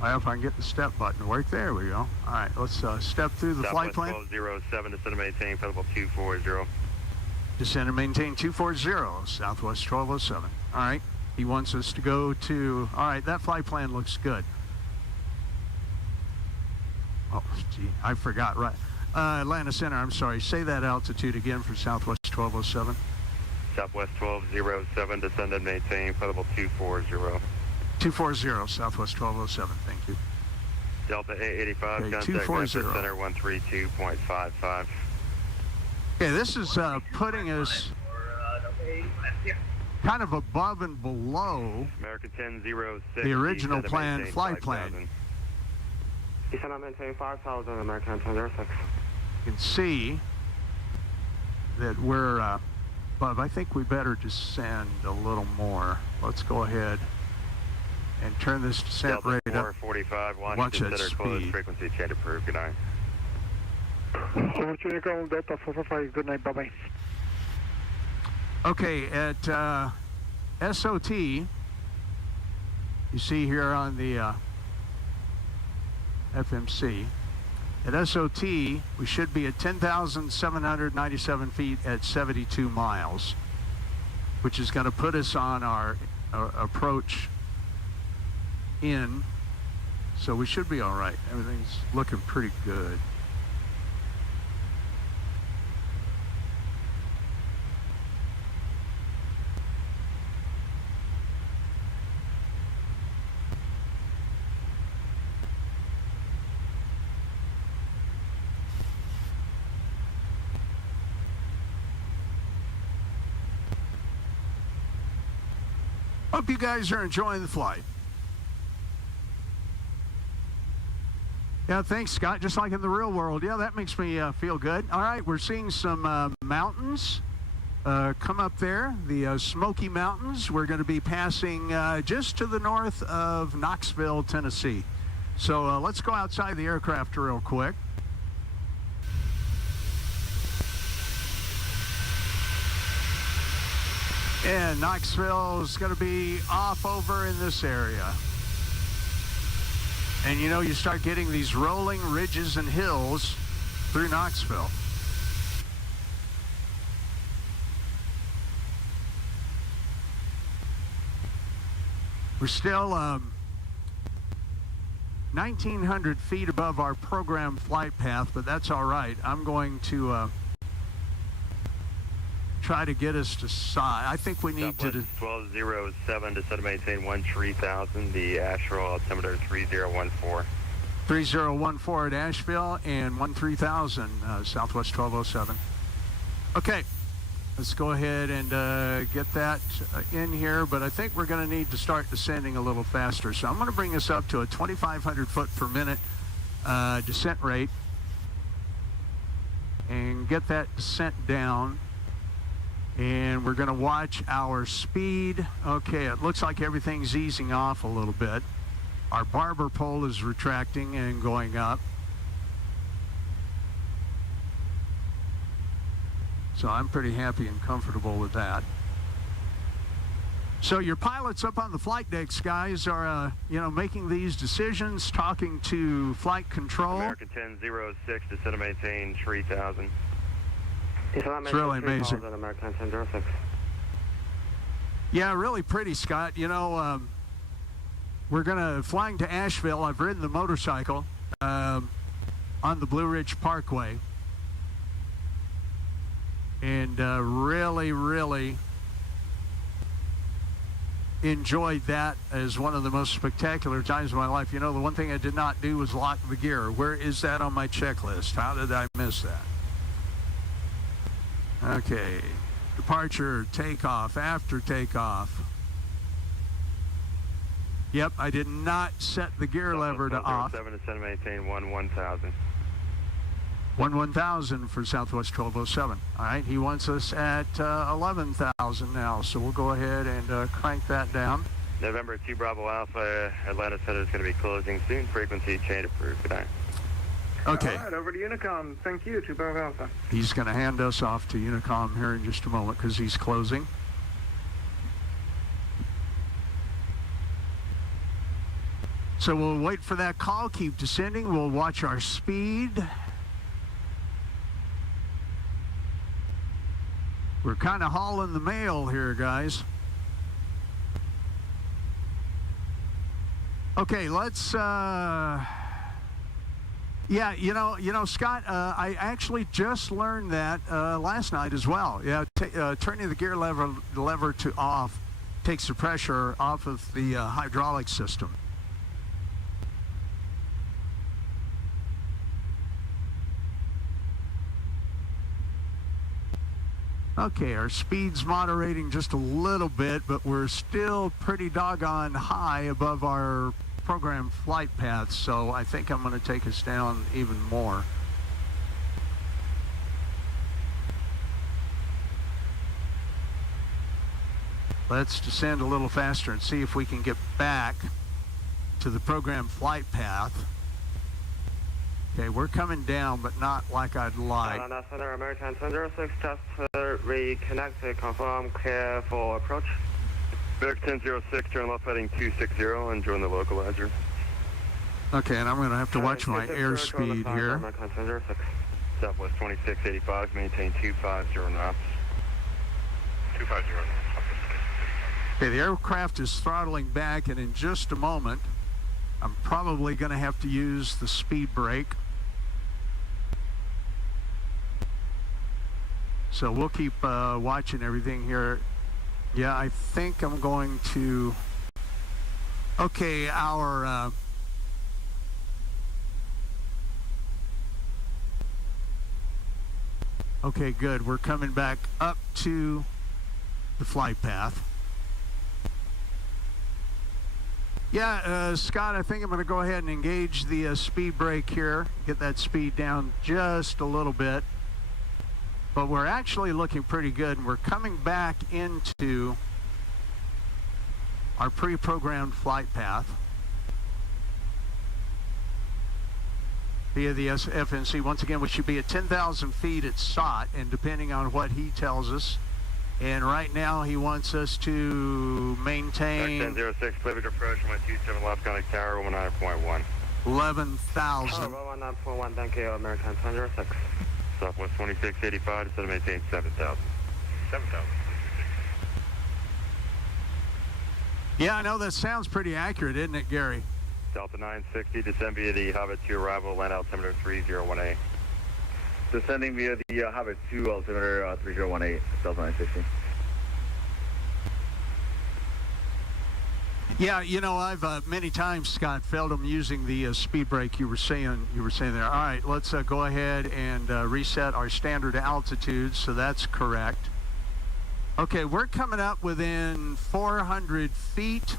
Well, if I can get the step button to work, there we go. All right, let's step through the flight plan. Southwest 1207, descend and maintain, credible 240. Descend and maintain 240, Southwest 1207. All right, he wants us to go to, all right, that flight plan looks good. Oh, gee, I forgot, right. Atlanta Center, I'm sorry, say that altitude again for Southwest 1207. Southwest 1207, descend and maintain, credible 240. 240, Southwest 1207, thank you. Delta 885, okay, contact Memphis Center 132.55. Okay, this is putting us kind of above and below American 1006, the original plan flight plan. Descend and maintain 5,000, American 1006. You can see that we're above. I think we better descend a little more. Let's go ahead and turn this descent rate up. 445, Watch that Center closed, speed. frequency change approved, good night. Delta 445, good night, bye-bye. Okay, at SOT, you see here on the FMC, at SOT, we should be at 10,797 feet at 72 miles, which is going to put us on our approach in, so we should be all right. Everything's looking pretty good. Hope you guys are enjoying the flight. Yeah, thanks, Scott. Just like in the real world. Yeah, that makes me feel good. All right, we're seeing some mountains come up there, the Smoky Mountains. We're going to be passing just to the north of Knoxville, Tennessee. So let's go outside the aircraft real quick. And Knoxville is going to be off over in this area. And you know, you start getting these rolling ridges and hills through Knoxville. We're still 1,900 feet above our program flight path, but that's all right. I'm going to try to get us to side. I think we need to... 1207 to set and maintain 13,000, the Asheville altimeter 3014. 3014 at Asheville and 13,000 Southwest 1207. Okay, let's go ahead and get that in here, but I think we're going to need to start descending a little faster. So I'm going to bring this up to a 2,500 foot per minute descent rate and get that descent down. And we're going to watch our speed. Okay, it looks like everything's easing off a little bit. Our barber pole is retracting and going up. So I'm pretty happy and comfortable with that. So your pilots up on the flight decks, guys, are, you know, making these decisions, talking to flight control. American 1006 to set and maintain 3,000. It's really amazing. Yeah, really pretty, Scott. You know, we're flying to Asheville. I've ridden the motorcycle on the Blue Ridge Parkway. And really enjoyed that as one of the most spectacular times of my life. You know, the one thing I did not do was lock the gear. Where is that on my checklist? How did I miss that? Okay, departure, takeoff, after takeoff. Yep, I did not set the gear lever to off. 7 to set and maintain 11,000. 11,000 for Southwest 1207. All right, he wants us at 11,000 now, so we'll go ahead and crank that down. November 2 Bravo Alpha, Atlanta Center is going to be closing soon. Frequency change approved. Good night. Okay. All right, over to Unicom. Thank you, 2 Bravo Alpha. He's going to hand us off to Unicom here in just a moment because he's closing. So we'll wait for that call, keep descending. We'll watch our speed. We're kind of hauling the mail here, guys. Okay, let's... Yeah, you know, Scott, I actually just learned that last night as well. Yeah, turning the gear lever to off takes the pressure off of the hydraulic system. Okay, our speed's moderating just a little bit, but we're still pretty doggone high above our program flight path, so I think I'm going to take us down even more. Let's descend a little faster and see if we can get back to the program flight path. Okay, we're coming down, but not like I'd like. Center, American 1006, just reconnect to confirm clear for approach. American 1006, turn left heading 260 and join the localizer. Okay, and I'm going to have to watch my airspeed here. American 1006. Southwest 2685, maintain 250 knots. 250 knots. Okay, the aircraft is throttling back, and in just a moment, I'm probably going to have to use the speed brake. So we'll keep watching everything here. Yeah, I think I'm going to... Okay, our... Okay, good. We're coming back up to the flight path. Yeah, Scott, I think I'm going to go ahead and engage the speed brake here. Get that speed down just a little bit. But we're actually looking pretty good, and we're coming back into our pre-programmed flight path via the FNC. Once again, we should be at 10,000 feet at SOT, and depending on what he tells us, And right now he wants us to maintain 1006, clear to approach, 127 left, contact tower, 19.1. 11,000. 19.1, thank you, American 1006. Southwest 2685, instead of maintain 7,000. 7,000. Yeah, I know that sounds pretty accurate, isn't it, Gary? Delta 960, descend via the Hobbit 2 arrival, land altimeter 3018. Descending via the Hobbit 2 altimeter 3018, Delta 960. Yeah, you know, I've many times, Scott, felt them using the speed brake you were saying there. All right, let's go ahead and reset our standard altitude, so that's correct. Okay, we're coming up within 400 feet,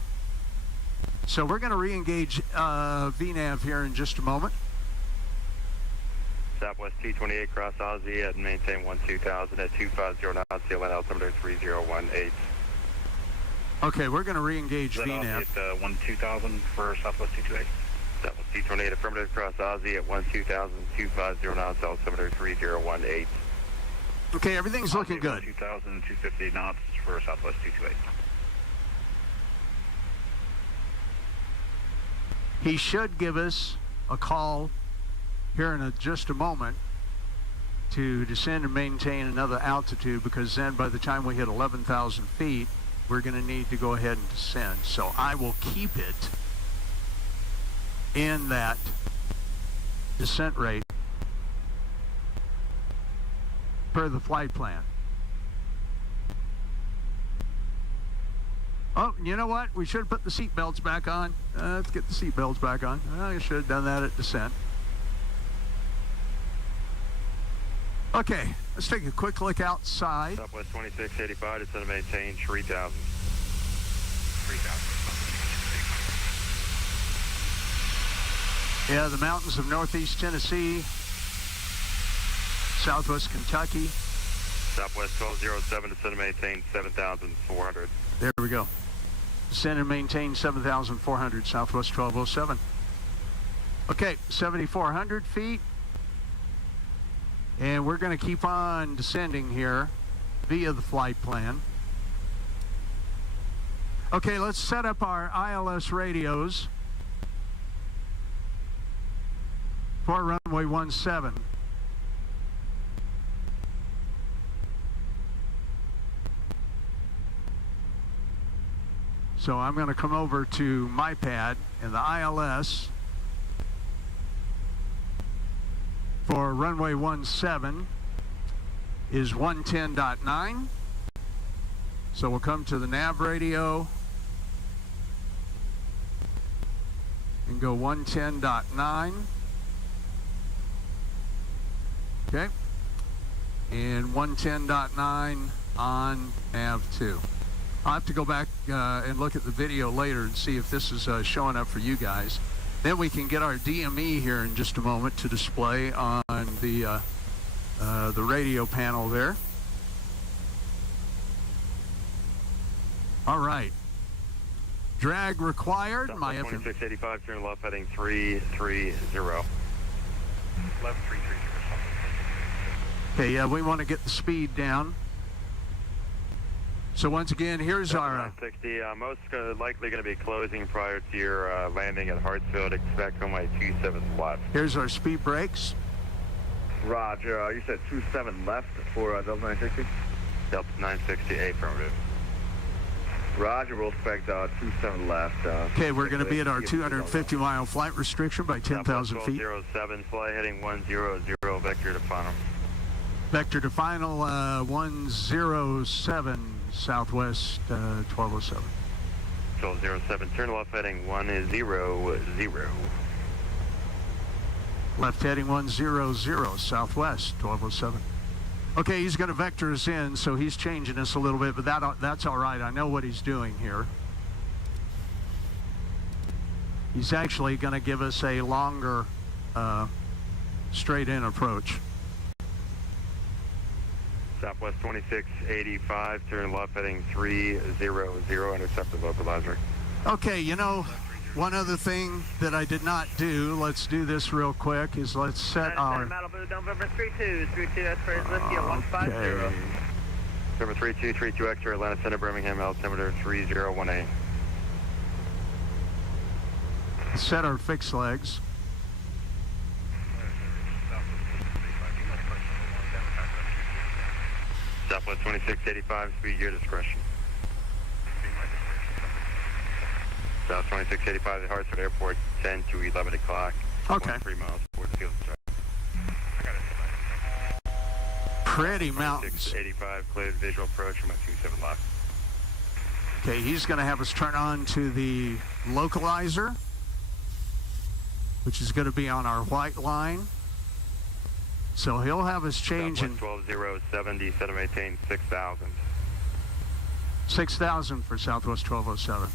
so we're going to re-engage VNAV here in just a moment. Southwest T28 cross Aussie at maintain 12,000 at 250 knots, land altimeter 3018. Okay, we're going to re-engage VNAV. 12,000 for Southwest T28. Southwest T28 affirmative cross Aussie at 12,000, 250 knots, altimeter 3018. Okay, everything's looking good. 2,000, 250 knots for Southwest T28. He should give us a call here in just a moment to descend and maintain another altitude, because then by the time we hit 11,000 feet, we're going to need to go ahead and descend. So I will keep it in that descent rate per the flight plan. Oh, you know what? We should have put the seat belts back on. Let's get the seat belts back on. I should have done that at descent. Okay, let's take a quick look outside. Southwest 2685, descend and maintain 3,000. 3,000. Yeah, the mountains of northeast Tennessee, southwest Kentucky. Southwest 1207, descend and maintain 7,400. There we go. Descend and maintain 7,400, southwest 1207. Okay, 7,400 feet. And we're going to keep on descending here via the flight plan. Okay, let's set up our ILS radios for runway 17. So I'm going to come over to my pad, and the ILS for runway 17 is 110.9. So we'll come to the nav radio and go 110.9. Okay. And 110.9 on nav 2. I'll have to go back and look at the video later and see if this is showing up for you guys. Then we can get our DME here in just a moment to display on the radio panel there. All right. Drag required. My 2685, turn left heading 330. Left 330. Okay, yeah, we want to get the speed down. So once again, here's our... 60, most likely going to be closing prior to your landing at Hartsfield. Expect on my 27 left. Here's our speed brakes. Roger. You said 27 left for Delta 960? Delta 960, affirmative. Roger, we'll expect 27 left. Okay, we're going to be at our 250-mile flight restriction by 10,000 feet. 1207, fly heading 100, vector to final. Vector to final 107, southwest 1207. 1207, turn left heading 100. Left heading 100, southwest 1207. Okay, he's going to vector us in, so he's changing us a little bit, but that's all right. I know what he's doing here. He's actually going to give us a longer straight-in approach. Southwest 2685, turn left heading 300, intercept the localizer. Okay, you know, one other thing that I did not do, let's do this real quick, is let's set our... Malibu, November 32, that's for Whiskey at 150. Number 3232 X-ray, Atlanta Center, Birmingham, altimeter 3018. Set our fixed legs. Southwest 2685, speed your discretion. South 2685 at Hartsford Airport, 10 to 11 o'clock. Okay. 3 miles toward the field start. Pretty mountains. 2685, cleared visual approach from my 27 left. Okay, he's going to have us turn on to the localizer, which is going to be on our white line. So he'll have us change in 12070, set and maintain 6,000. 6,000 for Southwest 1207.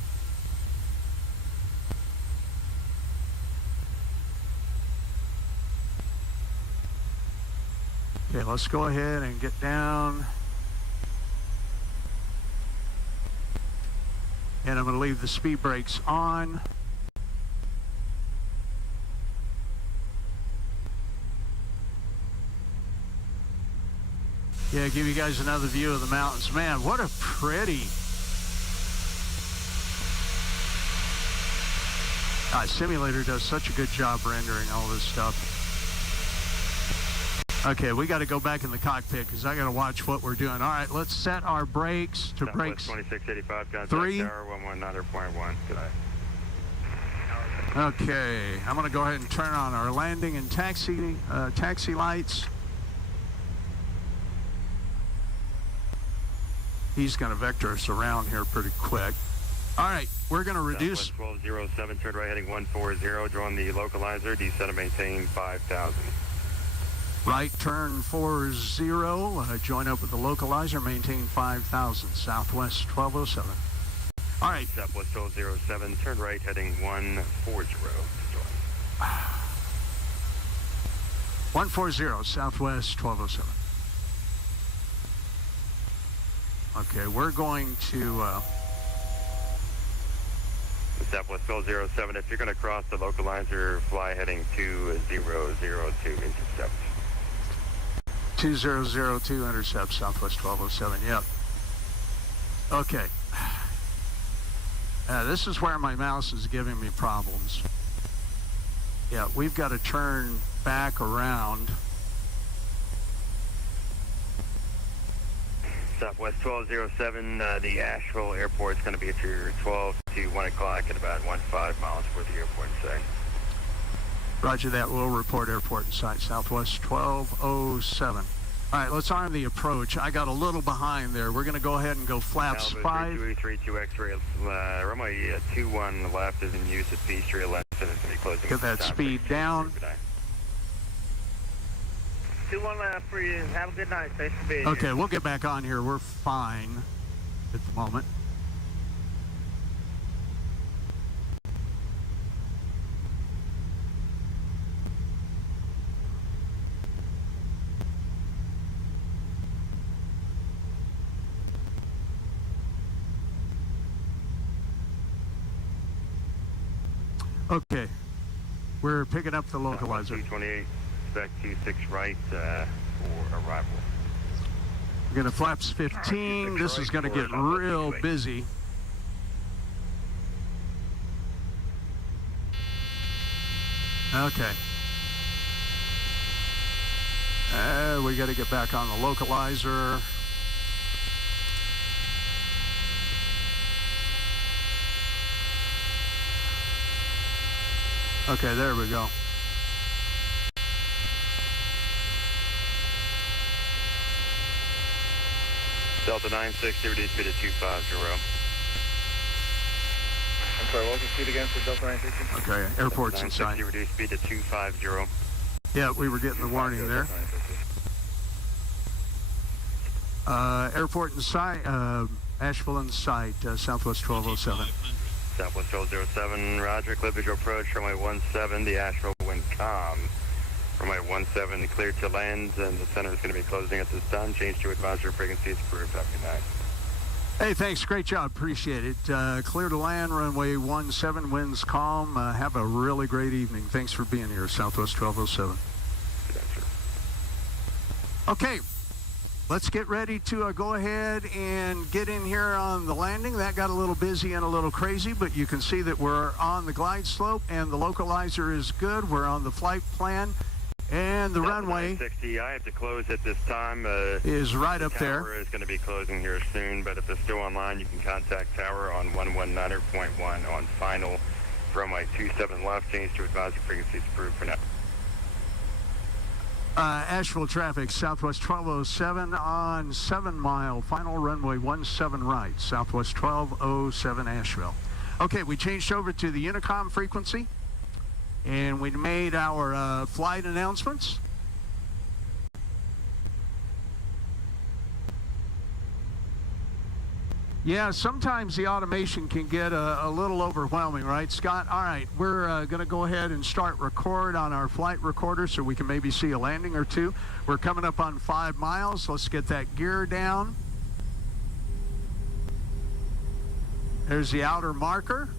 Okay, let's go ahead and get down. And I'm going to leave the speed brakes on. Yeah, give you guys another view of the mountains. Man, what a pretty... simulator does such a good job rendering all this stuff. Okay, we got to go back in the cockpit because I got to watch what we're doing. All right, let's set our brakes to brakes. 2685, contact 3. tower 119.1. Good night. Okay, I'm going to go ahead and turn on our landing and taxi lights. He's going to vector us around here pretty quick. All right, we're going to reduce. Southwest 1207, turn right heading 140, drawing the localizer, descend and maintain 5,000. Right turn 40, join up with the localizer, maintain 5,000, Southwest 1207. All right. Southwest 1207, turn right heading 140, join. 140, Southwest 1207. Okay, we're going to... Southwest 1207, if you're going to cross the localizer, fly heading 2002, intercept. 2002, intercept, Southwest 1207, yep. Okay. This is where my mouse is giving me problems. Yeah, we've got to turn back around. Southwest 1207, the Asheville Airport is going to be at your 12 to 1 o'clock at about 15 miles toward the airport in sight. Roger that. We'll report airport in sight. Southwest 1207. All right, let's arm the approach. I got a little behind there. We're going to go ahead and go flaps 5. 3232 X-ray, runway 21 left is in use at Peachtree. Left is going to be closing. Get that speed down. 21 left for you. Have a good night. Thanks for being Okay, we'll get back on here. We're fine at the moment. Okay, we're picking up the localizer. 228, expect 26 right for arrival. We're going to flaps 15. This is going to get real busy. Okay. We got to get back on the localizer. Okay, there we go. Delta 960, reduce speed at 250. I'm sorry, what was the speed again for Delta 960? Okay, airport's in sight. 960, reduce speed at 250. Yeah, we were getting the warning there. Airport in sight, Asheville in sight, Southwest 1207. Southwest 1207, roger, clear visual approach, runway 17, the Asheville wind calm. Runway 17 cleared to land, and the center is going to be closing at this time. Change to advisory frequencies approved. Have a good night. Hey, thanks. Great job. Appreciate it. Clear to land, runway 17, winds calm. Have a really great evening. Thanks for being here, Southwest 1207. Good night, sir. Okay. let's get ready to go ahead and get in here on the landing. That got a little busy and a little crazy, but you can see that we're on the glide slope and the localizer is good. We're on the flight plan. And the runway 60, I have to close at this time. Is right up there. Tower is going to be closing here soon, but if it's still online, you can contact Tower on 119.1 on final. Runway 27 left, change to advisory frequencies approved for now. Asheville traffic, Southwest 1207 on 7 mile, final runway 17 right, Southwest 1207 Asheville. Okay, we changed over to the Unicom frequency. And we made our flight announcements. Yeah, sometimes the automation can get a little overwhelming, right, Scott? All right, we're going to go ahead and start record on our flight recorder so we can maybe see a landing or two. We're coming up on 5 miles. Let's get that gear down. There's the outer marker.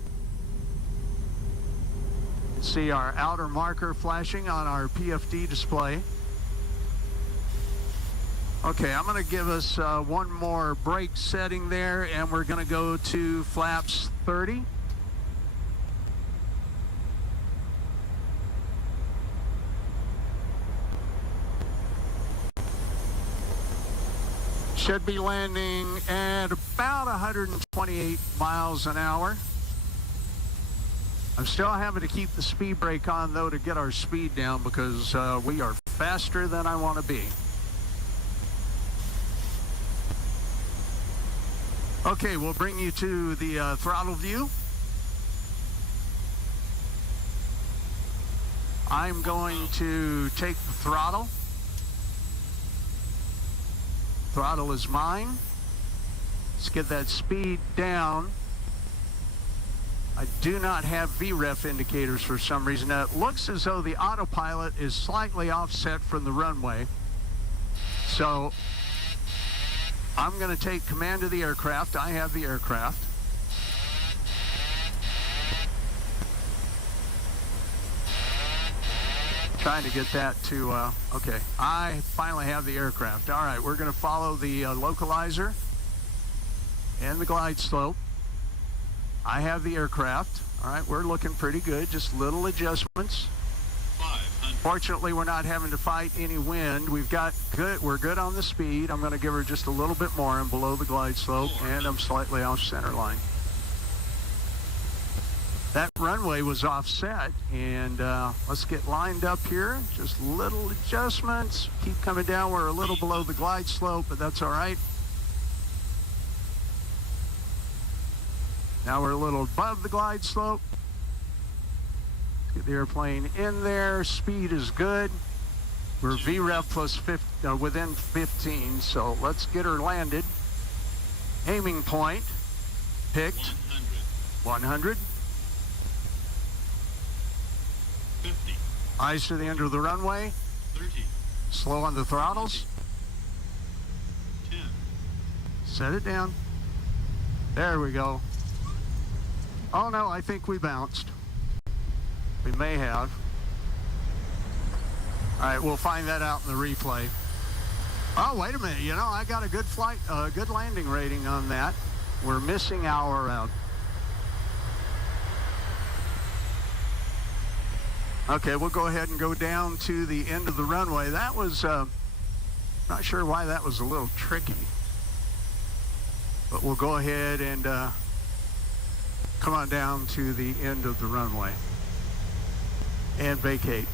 See our outer marker flashing on our PFD display. Okay, I'm going to give us one more brake setting there, and we're going to go to flaps 30. Should be landing at about 128 miles an hour. I'm still having to keep the speed brake on, though, to get our speed down because we are faster than I want to be. Okay, we'll bring you to the throttle view. I'm going to take the throttle. Throttle is mine. Let's get that speed down. I do not have VREF indicators for some reason. Now, it looks as though the autopilot is slightly offset from the runway. So I'm going to take command of the aircraft. I have the aircraft. Trying to get that to, okay. I finally have the aircraft. All right, we're going to follow the localizer and the glide slope. I have the aircraft. All right, we're looking pretty good. Just little adjustments. Fortunately, we're not having to fight any wind. We're good on the speed. I'm going to give her just a little bit more. I'm below the glide slope, and I'm slightly off center line. That runway was offset, and let's get lined up here. Just little adjustments. Keep coming down. We're a little below the glide slope, but that's all right. Now we're a little above the glide slope. Let's get the airplane in there. Speed is good. We're VREF plus 50, within 15, so let's get her landed. Aiming point picked. 100. 50. Eyes to the end of the runway. 30. Slow on the throttles. 10. Set it down. There we go. Oh no, I think we bounced. We may have. All right, we'll find that out in the replay. Oh, wait a minute. You know, I got a good flight, good landing rating on that. We're missing our... Okay, we'll go ahead and go down to the end of the runway. That was, not sure why that was a little tricky. But we'll go ahead and come on down to the end of the runway and vacate.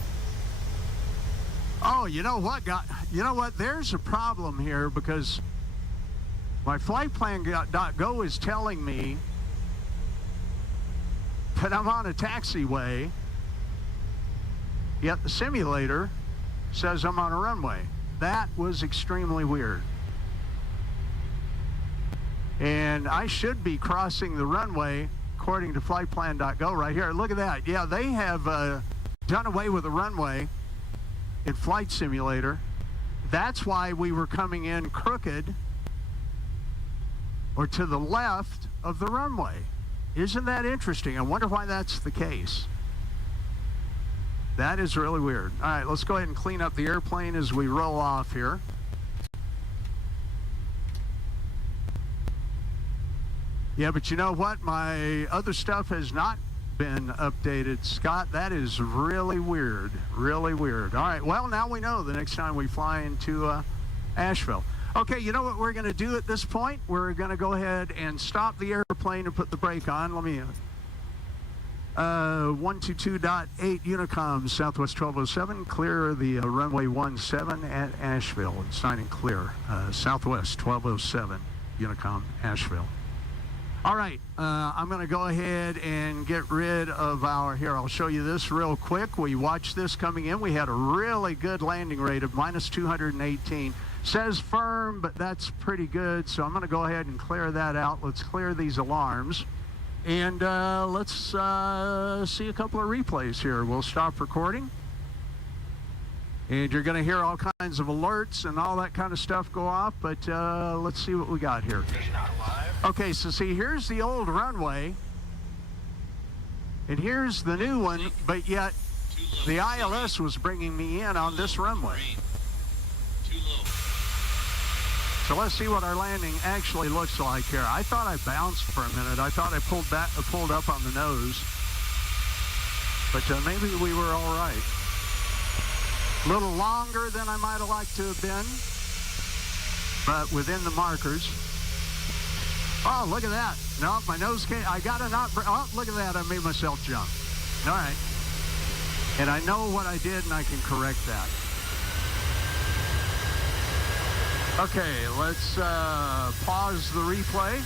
Oh, you know what? There's a problem here because my flight plan.go is telling me that I'm on a taxiway, yet the simulator says I'm on a runway. That was extremely weird. And I should be crossing the runway according to flightplan.go right here. Look at that. Yeah, they have done away with the runway in Flight Simulator. That's why we were coming in crooked or to the left of the runway. Isn't that interesting? I wonder why that's the case. That is really weird. All right, let's go ahead and clean up the airplane as we roll off here. Yeah, but you know what? My other stuff has not been updated, Scott. That is really weird. Really weird. All right. Well, now we know the next time we fly into Asheville. Okay, you know what we're going to do at this point? We're going to go ahead and stop the airplane and put the brake on. Let me... 122.8 Unicom, Southwest 1207, clear the runway 17 at Asheville. And signing clear, Southwest 1207, Unicom, Asheville. All right, I'm going to go ahead and get rid of our, here, I'll show you this real quick. We watched this coming in. We had a really good landing rate of minus 218. Says firm, but that's pretty good. So I'm going to go ahead and clear that out. Let's clear these alarms. And let's see a couple of replays here. We'll stop recording. And you're going to hear all kinds of alerts and all that kind of stuff go off. But let's see what we got here. Okay, so see, here's the old runway. And here's the new one. But yet, the ILS was bringing me in on this runway. So let's see what our landing actually looks like here. I thought I bounced for a minute. I thought I pulled up on the nose. But maybe we were all right. A little longer than I might have liked to have been, but within the markers. Oh, look at that. No, my nose can't. I got to not. Oh, look at that. I made myself jump. All right. And I know what I did, and I can correct that. Okay, let's pause the replay.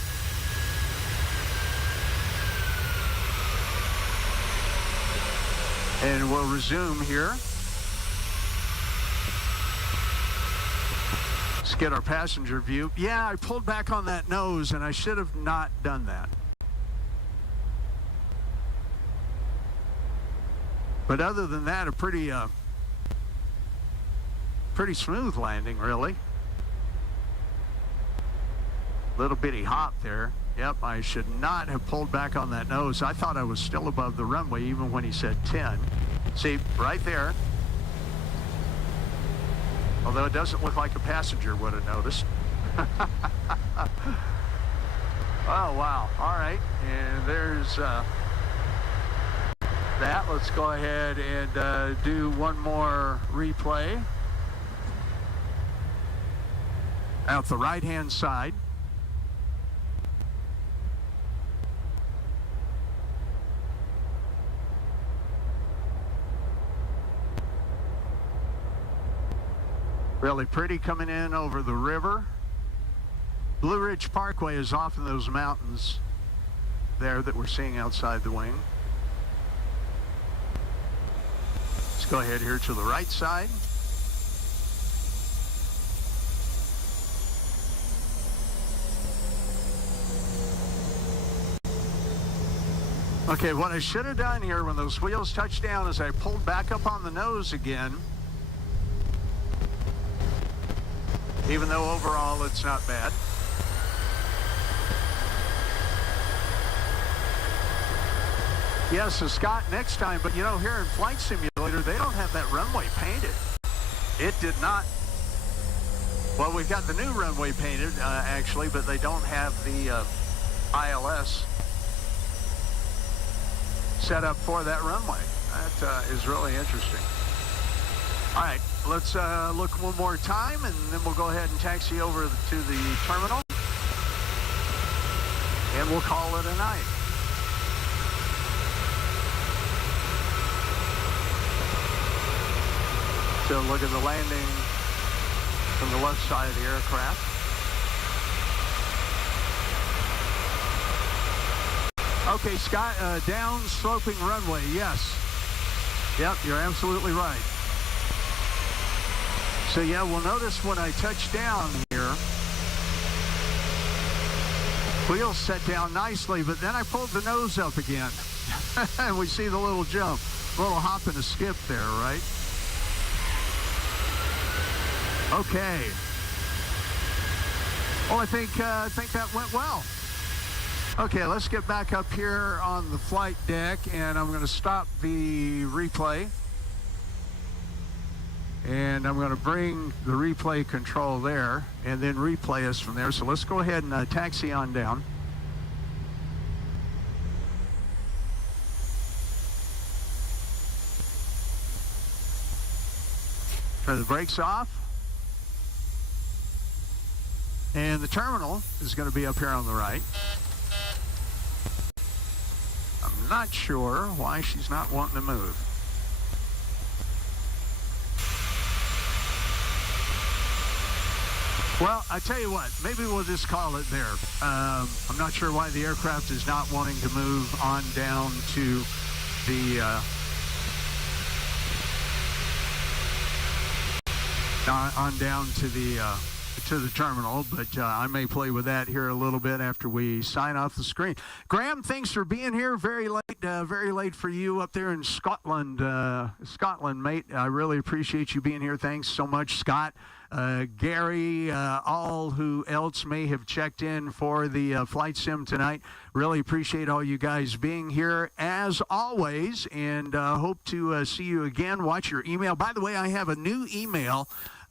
And we'll resume here. Let's get our passenger view. Yeah, I pulled back on that nose, and I should have not done that. But other than that, a pretty smooth landing, really. Little bitty hop there. Yep, I should not have pulled back on that nose. I thought I was still above the runway even when he said 10. See, right there. Although it doesn't look like a passenger would have noticed. Oh, wow. All right. And there's that. Let's go ahead and do one more replay. Out the right-hand side. Really pretty coming in over the river. Blue Ridge Parkway is off in those mountains there that we're seeing outside the wing. Let's go ahead here to the right side. Okay, what I should have done here when those wheels touched down is I pulled back up on the nose again. Even though overall it's not bad. Yeah, so Scott, next time, but you know, here in Flight Simulator, they don't have that runway painted. It did not. Well, we've got the new runway painted, actually, but they don't have the ILS set up for that runway. That is really interesting. All right, let's look one more time, and then we'll go ahead and taxi over to the terminal, and we'll call it a night. So look at the landing from the left side of the aircraft. Okay, Scott, down sloping runway, yes. Yep, you're absolutely right. So yeah, we'll notice when I touch down here, wheels set down nicely, but then I pulled the nose up again. And we see the little jump, little hop and a skip there, right? Okay. Well, I think that went well. Okay, let's get back up here on the flight deck, and I'm going to stop the replay. And I'm going to bring the replay control there and then replay us from there. So let's go ahead and taxi on down. The brakes off. And the terminal is going to be up here on the right. I'm not sure why she's not wanting to move. Well, I tell you what, maybe we'll just call it there. I'm not sure why the aircraft is not wanting to move on down to the to the terminal, but I may play with that here a little bit after we sign off the screen. Graham, thanks for being here. Very late for you up there in Scotland, mate. I really appreciate you being here. Thanks so much, Scott. Gary, all who else may have checked in for the flight sim tonight. Really appreciate all you guys being here as always, and hope to see you again. Watch your email. By the way, I have a new email.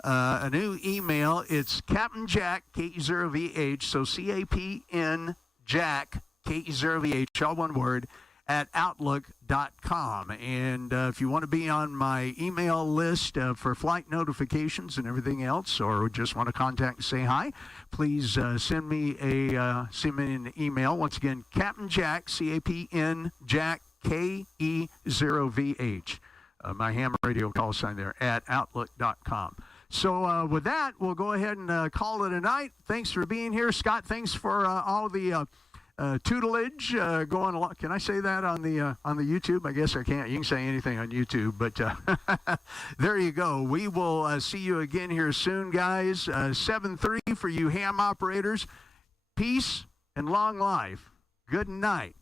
It's Captain Jack, K0VH, so CAPN Jack, K0VH, all one word, at Outlook.com. And if you want to be on my email list for flight notifications and everything else, or just want to contact and say hi, please send me an email. Once again, Captain Jack, CAPN Jack, KE0VH. My ham radio call sign there at Outlook.com. So with that, we'll go ahead and call it a night. Thanks for being here. Scott, thanks for all the tutelage going along. Can I say that on the YouTube? I guess I can't. You can say anything on YouTube, but there you go. We will see you again here soon, guys. 7-3 for you ham operators. Peace and long life. Good night.